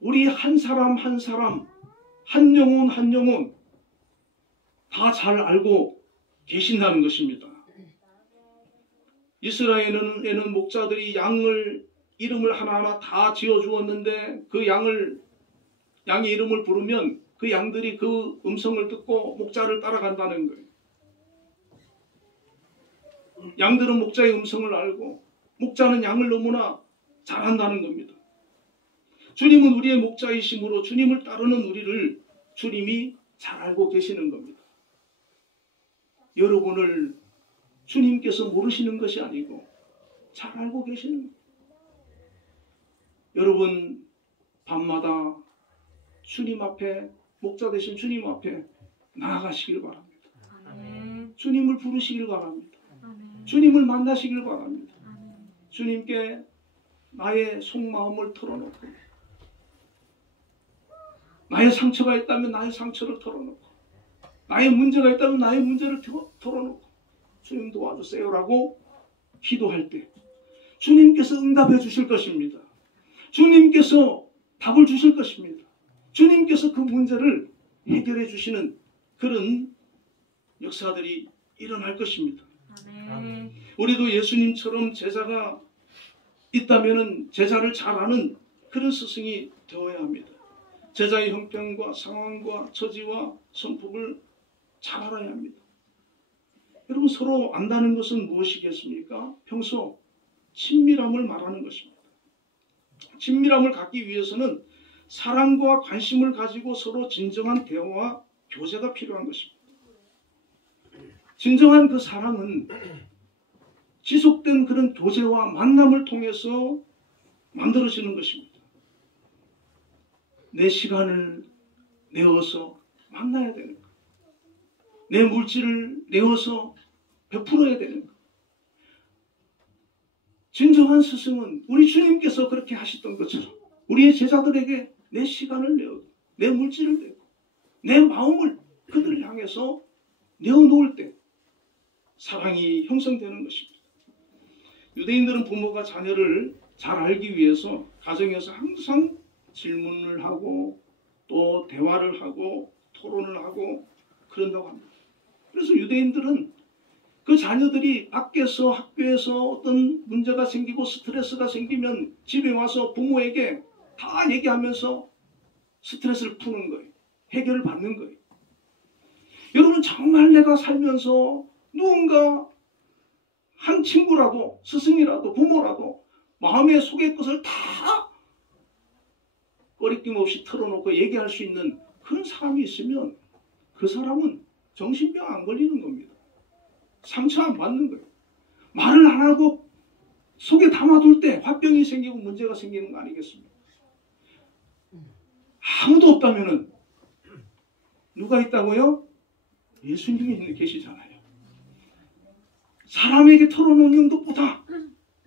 우리 한 사람 한 사람, 한 영혼 한 영혼 다 잘 알고 계신다는 것입니다. 이스라엘에는 목자들이 양을 이름을 하나하나 다 지어주었는데 그 양의 이름을 부르면 그 양들이 그 음성을 듣고 목자를 따라간다는 거예요. 양들은 목자의 음성을 알고 목자는 양을 너무나 잘한다는 겁니다. 주님은 우리의 목자이심으로 주님을 따르는 우리를 주님이 잘 알고 계시는 겁니다. 여러분을 주님께서 모르시는 것이 아니고 잘 알고 계시는 겁니다. 여러분 밤마다 주님 앞에 목자 되신 주님 앞에 나아가시길 바랍니다. 주님을 부르시길 바랍니다. 주님을 만나시길 바랍니다. 주님께 나의 속마음을 털어놓고 나의 상처가 있다면 나의 상처를 털어놓고 나의 문제가 있다면 나의 문제를 털어놓고 주님 도와주세요라고 기도할 때 주님께서 응답해 주실 것입니다. 주님께서 답을 주실 것입니다. 주님께서 그 문제를 해결해 주시는 그런 역사들이 일어날 것입니다. 아멘. 우리도 예수님처럼 제자가 있다면 제자를 잘 아는 그런 스승이 되어야 합니다. 제자의 형편과 상황과 처지와 선폭을 잘 알아야 합니다. 여러분 서로 안다는 것은 무엇이겠습니까? 평소 친밀함을 말하는 것입니다. 친밀함을 갖기 위해서는 사랑과 관심을 가지고 서로 진정한 대화와 교제가 필요한 것입니다. 진정한 그 사랑은 지속된 그런 교제와 만남을 통해서 만들어지는 것입니다. 내 시간을 내어서 만나야 되는 것. 내 물질을 내어서 베풀어야 되는 것. 진정한 스승은 우리 주님께서 그렇게 하셨던 것처럼 우리의 제자들에게 내 시간을 내고 내 물질을 내고 내 마음을 그들을 향해서 내어놓을 때 사랑이 형성되는 것입니다. 유대인들은 부모가 자녀를 잘 알기 위해서 가정에서 항상 질문을 하고 또 대화를 하고 토론을 하고 그런다고 합니다. 그래서 유대인들은 그 자녀들이 밖에서 학교에서 어떤 문제가 생기고 스트레스가 생기면 집에 와서 부모에게 다 얘기하면서 스트레스를 푸는 거예요. 해결을 받는 거예요. 여러분 정말 내가 살면서 누군가 한 친구라도 스승이라도 부모라도 마음의 속의 것을 다 꺼리낌 없이 털어놓고 얘기할 수 있는 그런 사람이 있으면 그 사람은 정신병 안 걸리는 겁니다. 상처 안 받는 거예요. 말을 안 하고 속에 담아둘 때 화병이 생기고 문제가 생기는 거 아니겠습니까? 아무도 없다면은 누가 있다고요? 예수님이 계시잖아요. 사람에게 털어놓는 것보다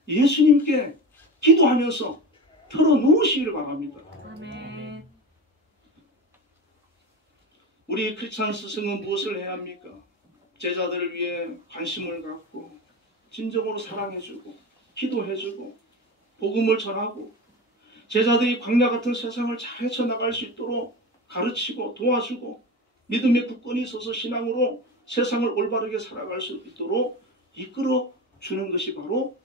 예수님께 기도하면서 털어놓으시기를 바랍니다. 아멘. 우리 크리스찬 스승은 무엇을 해야 합니까? 제자들을 위해 관심을 갖고 진정으로 사랑해주고 기도해주고 복음을 전하고 제자들이 광야 같은 세상을 잘 헤쳐나갈 수 있도록 가르치고 도와주고 믿음의 굳건히 서서 신앙으로 세상을 올바르게 살아갈 수 있도록 이끌어 주는 것이 바로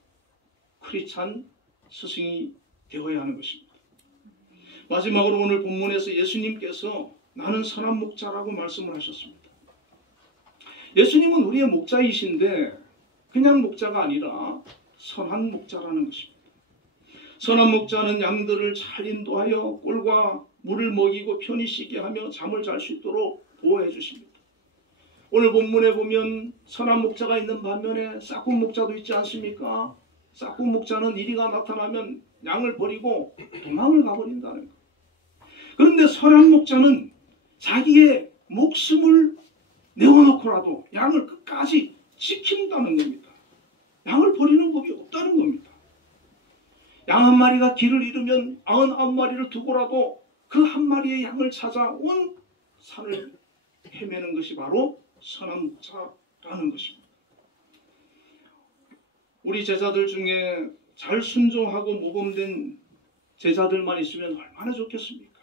크리스찬 스승이 되어야 하는 것입니다. 마지막으로 오늘 본문에서 예수님께서 나는 선한 목자라고 말씀을 하셨습니다. 예수님은 우리의 목자이신데 그냥 목자가 아니라 선한 목자라는 것입니다. 선한 목자는 양들을 잘 인도하여 꿀과 물을 먹이고 편히 쉬게 하며 잠을 잘 수 있도록 보호해 주십니다. 오늘 본문에 보면 선한 목자가 있는 반면에 싹군 목자도 있지 않습니까? 싹군 목자는 이리가 나타나면 양을 버리고 도망을 가버린다는 것. 그런데 선한 목자는 자기의 목숨을 내어놓고라도 양을 끝까지 지킨다는 겁니다. 양을 버리는 법이 없다는 겁니다. 양 한 마리가 길을 잃으면 99마리를 두고라도 그 한 마리의 양을 찾아 온 산을 헤매는 것이 바로 선한 목자라는 것입니다. 우리 제자들 중에 잘 순종하고 모범된 제자들만 있으면 얼마나 좋겠습니까?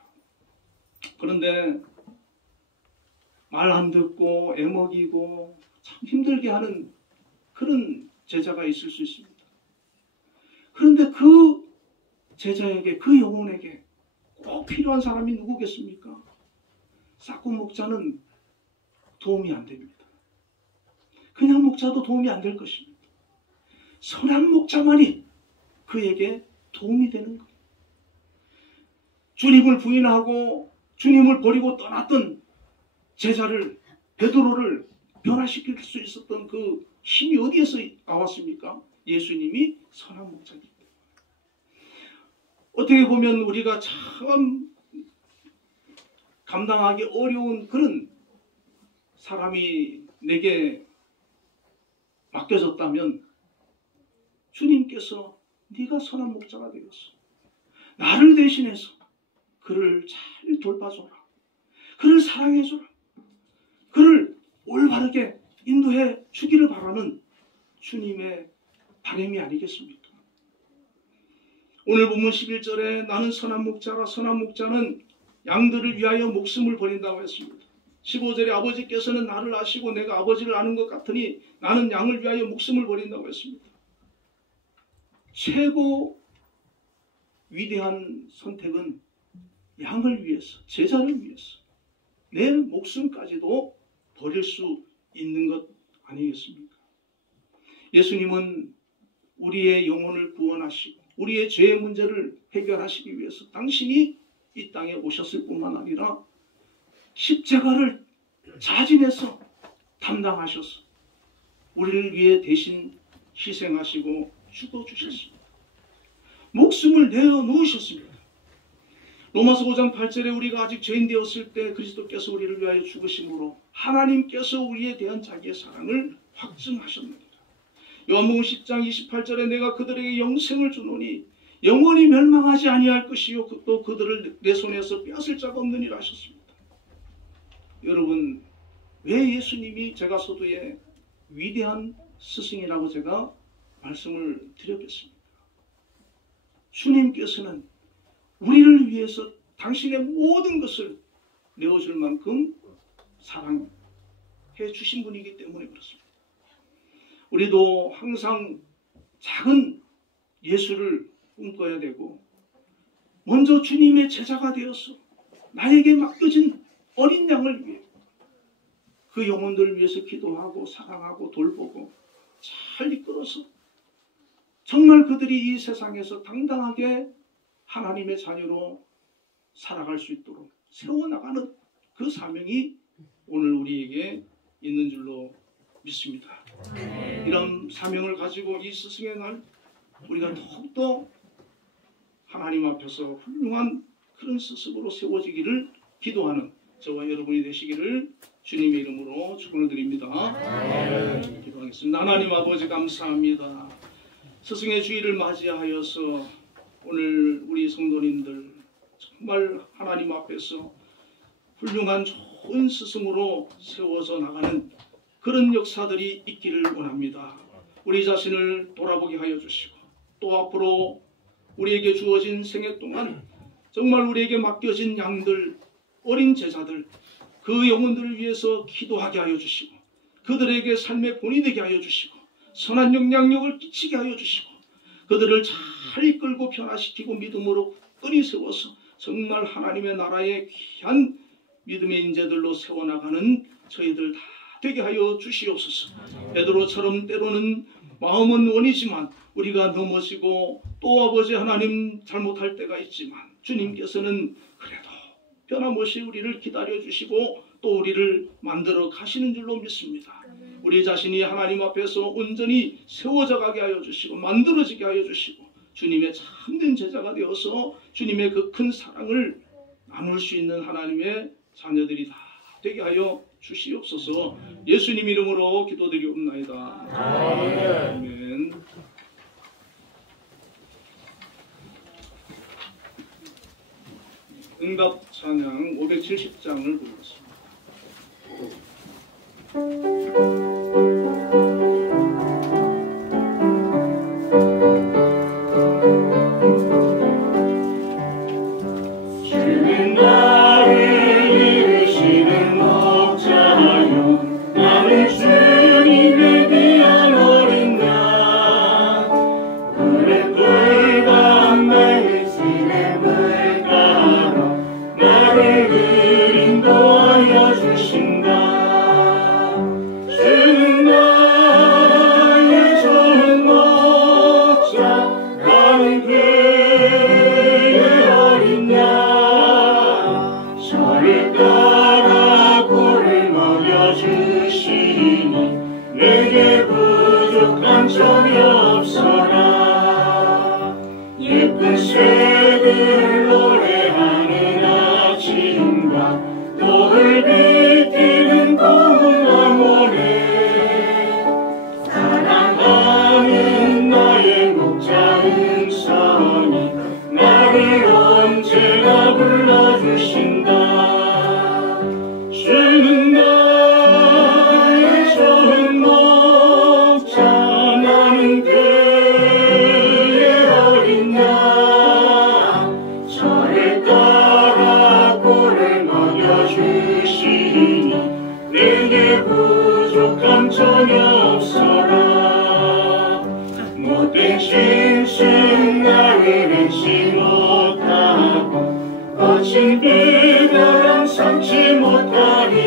그런데 말 안 듣고 애먹이고 참 힘들게 하는 그런 제자가 있을 수 있습니다. 그런데 그 제자에게, 그 영혼에게 꼭 필요한 사람이 누구겠습니까? 싹군 목자는 도움이 안 됩니다. 그냥 목자도 도움이 안 될 것입니다. 선한 목자만이 그에게 도움이 되는 거예요. 주님을 부인하고 주님을 버리고 떠났던 제자를, 베드로를 변화시킬 수 있었던 그 힘이 어디에서 나왔습니까? 예수님이 선한 목자이기 때문에. 어떻게 보면 우리가 참 감당하기 어려운 그런 사람이 내게 맡겨졌다면 주님께서 네가 선한 목자가 되었어. 나를 대신해서 그를 잘 돌봐줘라. 그를 사랑해줘라. 그를 올바르게 인도해 주기를 바라는 주님의 바람이 아니겠습니까? 오늘 본문 11절에 나는 선한 목자라, 선한 목자는 양들을 위하여 목숨을 버린다고 했습니다. 15절에 아버지께서는 나를 아시고 내가 아버지를 아는 것 같으니 나는 양을 위하여 목숨을 버린다고 했습니다. 최고 위대한 선택은 양을 위해서, 제자를 위해서 내 목숨까지도 버릴 수 있는 것 아니겠습니까? 예수님은 우리의 영혼을 구원하시고 우리의 죄의 문제를 해결하시기 위해서 당신이 이 땅에 오셨을 뿐만 아니라 십자가를 자진해서 담당하셔서 우리를 위해 대신 희생하시고 죽어주셨습니다. 목숨을 내어 놓으셨습니다. 로마서 5장 8절에 우리가 아직 죄인 되었을 때 그리스도께서 우리를 위하여 죽으심으로 하나님께서 우리에 대한 자기의 사랑을 확증하셨느니라. 요한복음 10장 28절에 내가 그들에게 영생을 주노니 영원히 멸망하지 아니할 것이요 또 그들을 내 손에서 빼앗을 자가 없느니라 하셨습니다. 여러분, 왜 예수님이 제가 서두에 위대한 스승이라고 제가 말씀을 드렸겠습니까? 주님께서는 우리를 위해서 당신의 모든 것을 내어줄 만큼 사랑해 주신 분이기 때문에 그렇습니다. 우리도 항상 작은 예수를 꿈꿔야 되고 먼저 주님의 제자가 되어서 나에게 맡겨진 어린 양을 위해 그 영혼들을 위해서 기도하고 사랑하고 돌보고 잘 이끌어서 정말 그들이 이 세상에서 당당하게 하나님의 자녀로 살아갈 수 있도록 세워나가는 그 사명이 오늘 우리에게 있는 줄로 믿습니다. 이런 사명을 가지고 이 스승의 날 우리가 더욱더 하나님 앞에서 훌륭한 그런 스승으로 세워지기를 기도하는 저와 여러분이 되시기를 주님의 이름으로 축원을 드립니다. 기도하겠습니다. 하나님 아버지 감사합니다. 스승의 주일을 맞이하여서 오늘 우리 성도님들 정말 하나님 앞에서 훌륭한 좋은 스승으로 세워져 나가는 그런 역사들이 있기를 원합니다. 우리 자신을 돌아보게 하여 주시고 또 앞으로 우리에게 주어진 생애 동안 정말 우리에게 맡겨진 양들, 어린 제자들, 그 영혼들을 위해서 기도하게 하여 주시고 그들에게 삶의 본이 되게 하여 주시고 선한 영향력을 끼치게 하여 주시고 그들을 잘 이끌고 변화시키고 믿음으로 끈히 세워서 정말 하나님의 나라의 귀한 믿음의 인재들로 세워나가는 저희들 다 되게 하여 주시옵소서. 베드로처럼 때로는 마음은 원이지만 우리가 넘어지고 또 아버지 하나님 잘못할 때가 있지만 주님께서는 그래도 변함없이 우리를 기다려주시고 또 우리를 만들어 가시는 줄로 믿습니다. 우리 자신이 하나님 앞에서 온전히 세워져 가게 하여 주시고 만들어지게 하여 주시고 주님의 참된 제자가 되어서 주님의 그 큰 사랑을 나눌 수 있는 하나님의 자녀들이 다 되게 하여 주시옵소서. 예수님 이름으로 기도드리옵나이다. 아멘. 응답 찬양 570장을 부르겠습니다. 주는 나를 이루시는 목자요 나는 주님의 귀한 어린 양 푸른 꿀과 맑은 시냇물 따라 나를 늘 인도하여 주신다. 주는 나의 좋은 목자 나는 그의 어린 양 저를 따라 꿀을 먹여주시니 내게 부족한 점이 없어라. 예쁜 새들 노래하는 아침과 노을 비티는 고운 밤모래 사랑하는 나의 목자 음성이 나를 언제나 불러주신다. 주는 나의 좋은 목자 나는 그의 어린 양 저를 따라 꿀을 먹여주시니 내게 부족함 전혀 없어라. 못된 짐승 나를 왠지 못하고 거친 비바람 삼지 못하니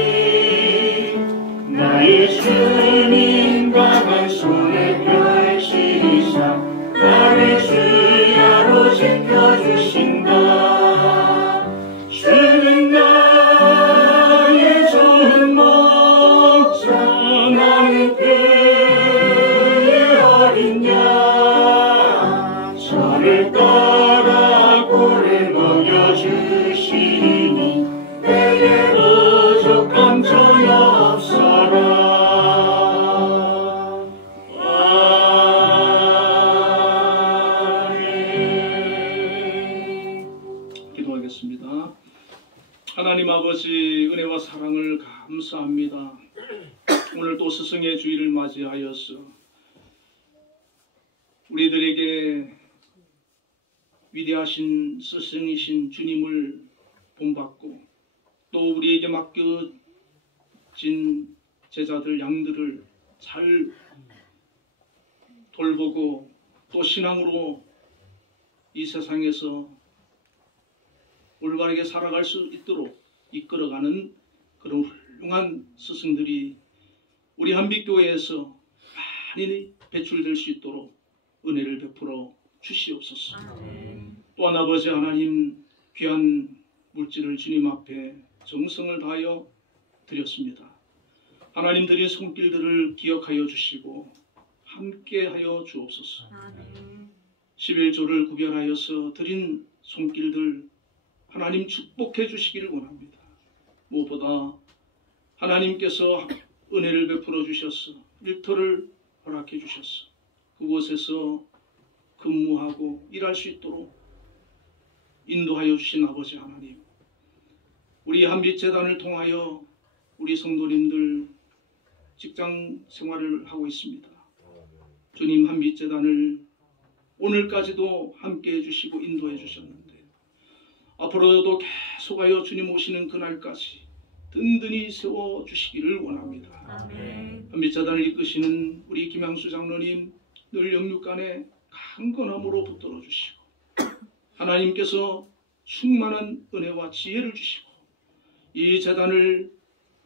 나의 주님 강한 손을 펼치사 나를 주야로 지켜주신다. 주는 나의 좋은 목자 나는 그의 어린 양 저를 따라 꿀을 먹여주시니 내게 부족함 전혀 없어라. 기도하겠습니다. 하나님 아버지 은혜와 사랑을 감사합니다. 오늘 또 스승의 주일을 맞이하여서 우리들에게 위대하신 스승이신 주님을 본받고 또 우리에게 맡겨진 제자들 양들을 잘 돌보고 또 신앙으로 이 세상에서 올바르게 살아갈 수 있도록 이끌어가는 그런 훌륭한 스승들이 우리 한빛교회에서 많이 배출될 수 있도록 은혜를 베풀어 주시옵소서. 또한 아버지 하나님 귀한 물질을 주님 앞에 정성을 다하여 드렸습니다. 하나님 드린 손길들을 기억하여 주시고 함께하여 주옵소서. 11조를 구별하여서 드린 손길들 하나님 축복해 주시기를 원합니다. 무엇보다 하나님께서 은혜를 베풀어 주셔서 일터를 허락해 주셔서 그곳에서 근무하고 일할 수 있도록 인도하여 주신 아버지 하나님, 우리 한빛재단을 통하여 우리 성도님들 직장 생활을 하고 있습니다. 주님 한빛재단을 오늘까지도 함께해 주시고 인도해 주셨는데 앞으로도 계속하여 주님 오시는 그날까지 든든히 세워주시기를 원합니다. 한빛재단을 이끄시는 우리 김양수 장로님 늘 영육간에 강건함으로 붙들어 주시고 하나님께서 충만한 은혜와 지혜를 주시고 이 재단을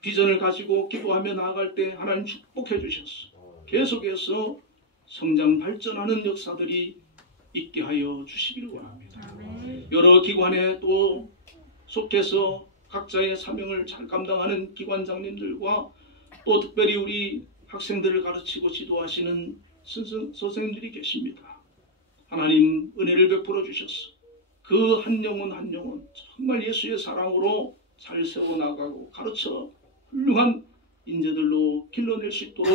비전을 가지고 기도하며 나아갈 때 하나님 축복해 주셔서 계속해서 성장 발전하는 역사들이 있게 하여 주시기를 원합니다. 여러 기관에 또 속해서 각자의 사명을 잘 감당하는 기관장님들과 또 특별히 우리 학생들을 가르치고 지도하시는 선생님들이 계십니다. 하나님 은혜를 베풀어 주셔서 그 한 영혼 한 영혼 정말 예수의 사랑으로 잘 세워나가고 가르쳐 훌륭한 인재들로 길러낼 수 있도록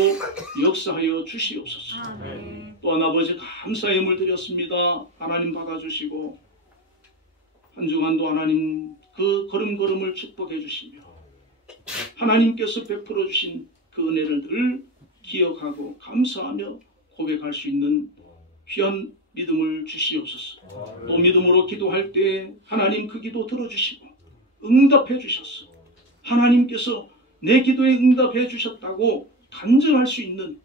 역사하여 주시옵소서. 또한 아버지 감사의 물 드렸습니다. 하나님 받아주시고 한 주간도 하나님 그 걸음걸음을 축복해 주시며 하나님께서 베풀어 주신 그 은혜를 늘 기억하고 감사하며 고백할 수 있는 귀한 믿음을 주시옵소서. 또 믿음으로 기도할 때 하나님 그 기도 들어주시고 응답해 주셨어. 하나님께서 내 기도에 응답해 주셨다고 간증할 수 있는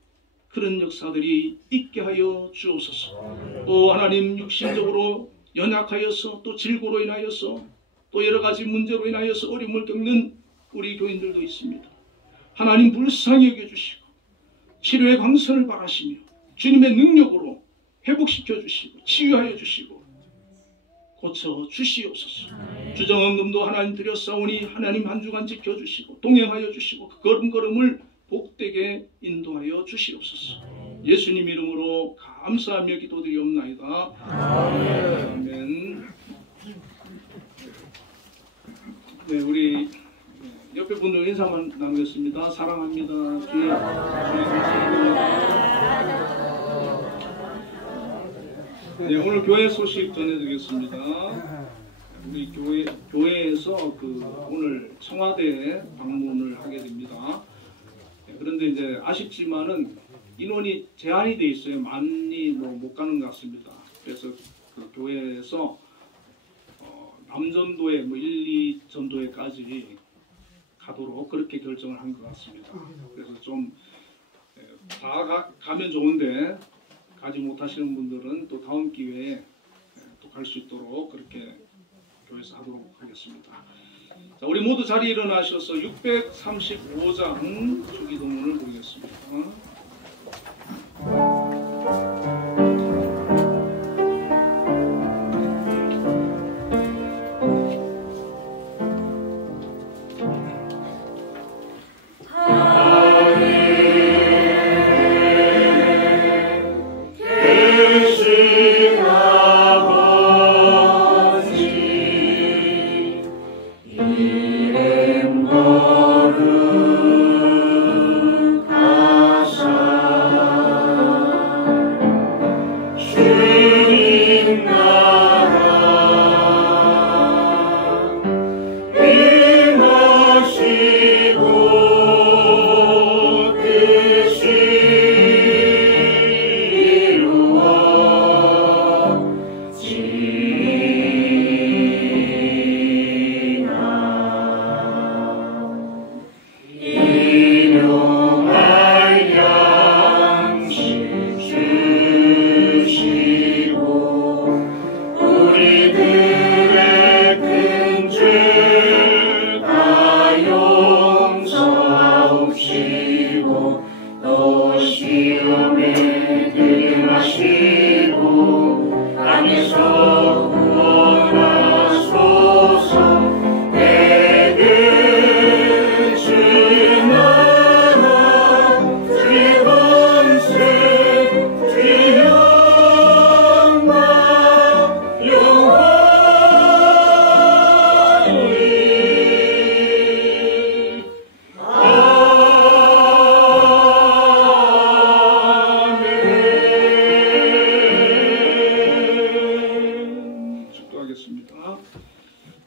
그런 역사들이 있게 하여 주옵소서. 또 하나님 육신적으로 연약하여서 또 질고로 인하여서 또 여러 가지 문제로 인하여서 어려움을 겪는 우리 교인들도 있습니다. 하나님 불쌍히 여겨주시고 치료의 광선을 바라시며 주님의 능력으로 회복시켜 주시고 치유하여 주시고 고쳐 주시옵소서. 주정언금도 하나님 드렸사오니 하나님 한 주간 지켜주시고 동행하여 주시고 그 걸음걸음을 복되게 인도하여 주시옵소서. 예수님 이름으로 감사하며 기도드리옵나이다. 아멘. 네, 우리 옆에 분들 인사만 나누겠습니다. 사랑합니다. 주의 네, 오늘 교회 소식 전해드리겠습니다. 우리 교회에서 오늘 청와대 방문을 하게 됩니다. 네, 그런데 이제 아쉽지만은 인원이 제한이 돼 있어요. 많이 못 가는 것 같습니다. 그래서 그 교회에서 남전도에 1, 2전도회까지 가도록 그렇게 결정을 한 것 같습니다. 그래서 좀 다 가면 좋은데 가지 못하시는 분들은 또 다음 기회에 또 갈 수 있도록 그렇게 교회에서 하도록 하겠습니다. 자, 우리 모두 자리에 일어나셔서 635장 주기도문을 보겠습니다.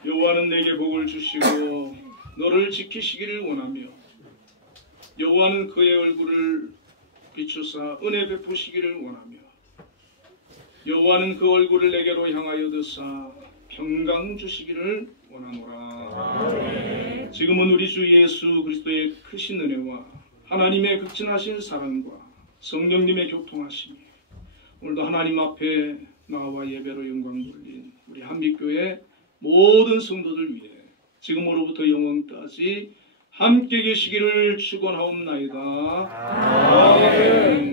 여호와는 내게 복을 주시고 너를 지키시기를 원하며 여호와는 그의 얼굴을 비추사 은혜 베푸시기를 원하며 여호와는 그 얼굴을 내게로 향하여 드사 평강 주시기를 원하노라. 아멘. 지금은 우리 주 예수 그리스도의 크신 은혜와 하나님의 극진하신 사랑과 성령님의 교통하심이 오늘도 하나님 앞에 나와 예배로 영광 돌린 우리 한빛교회 모든 성도들 위해 지금으로부터 영원까지 함께 계시기를 축원하옵나이다. 아멘.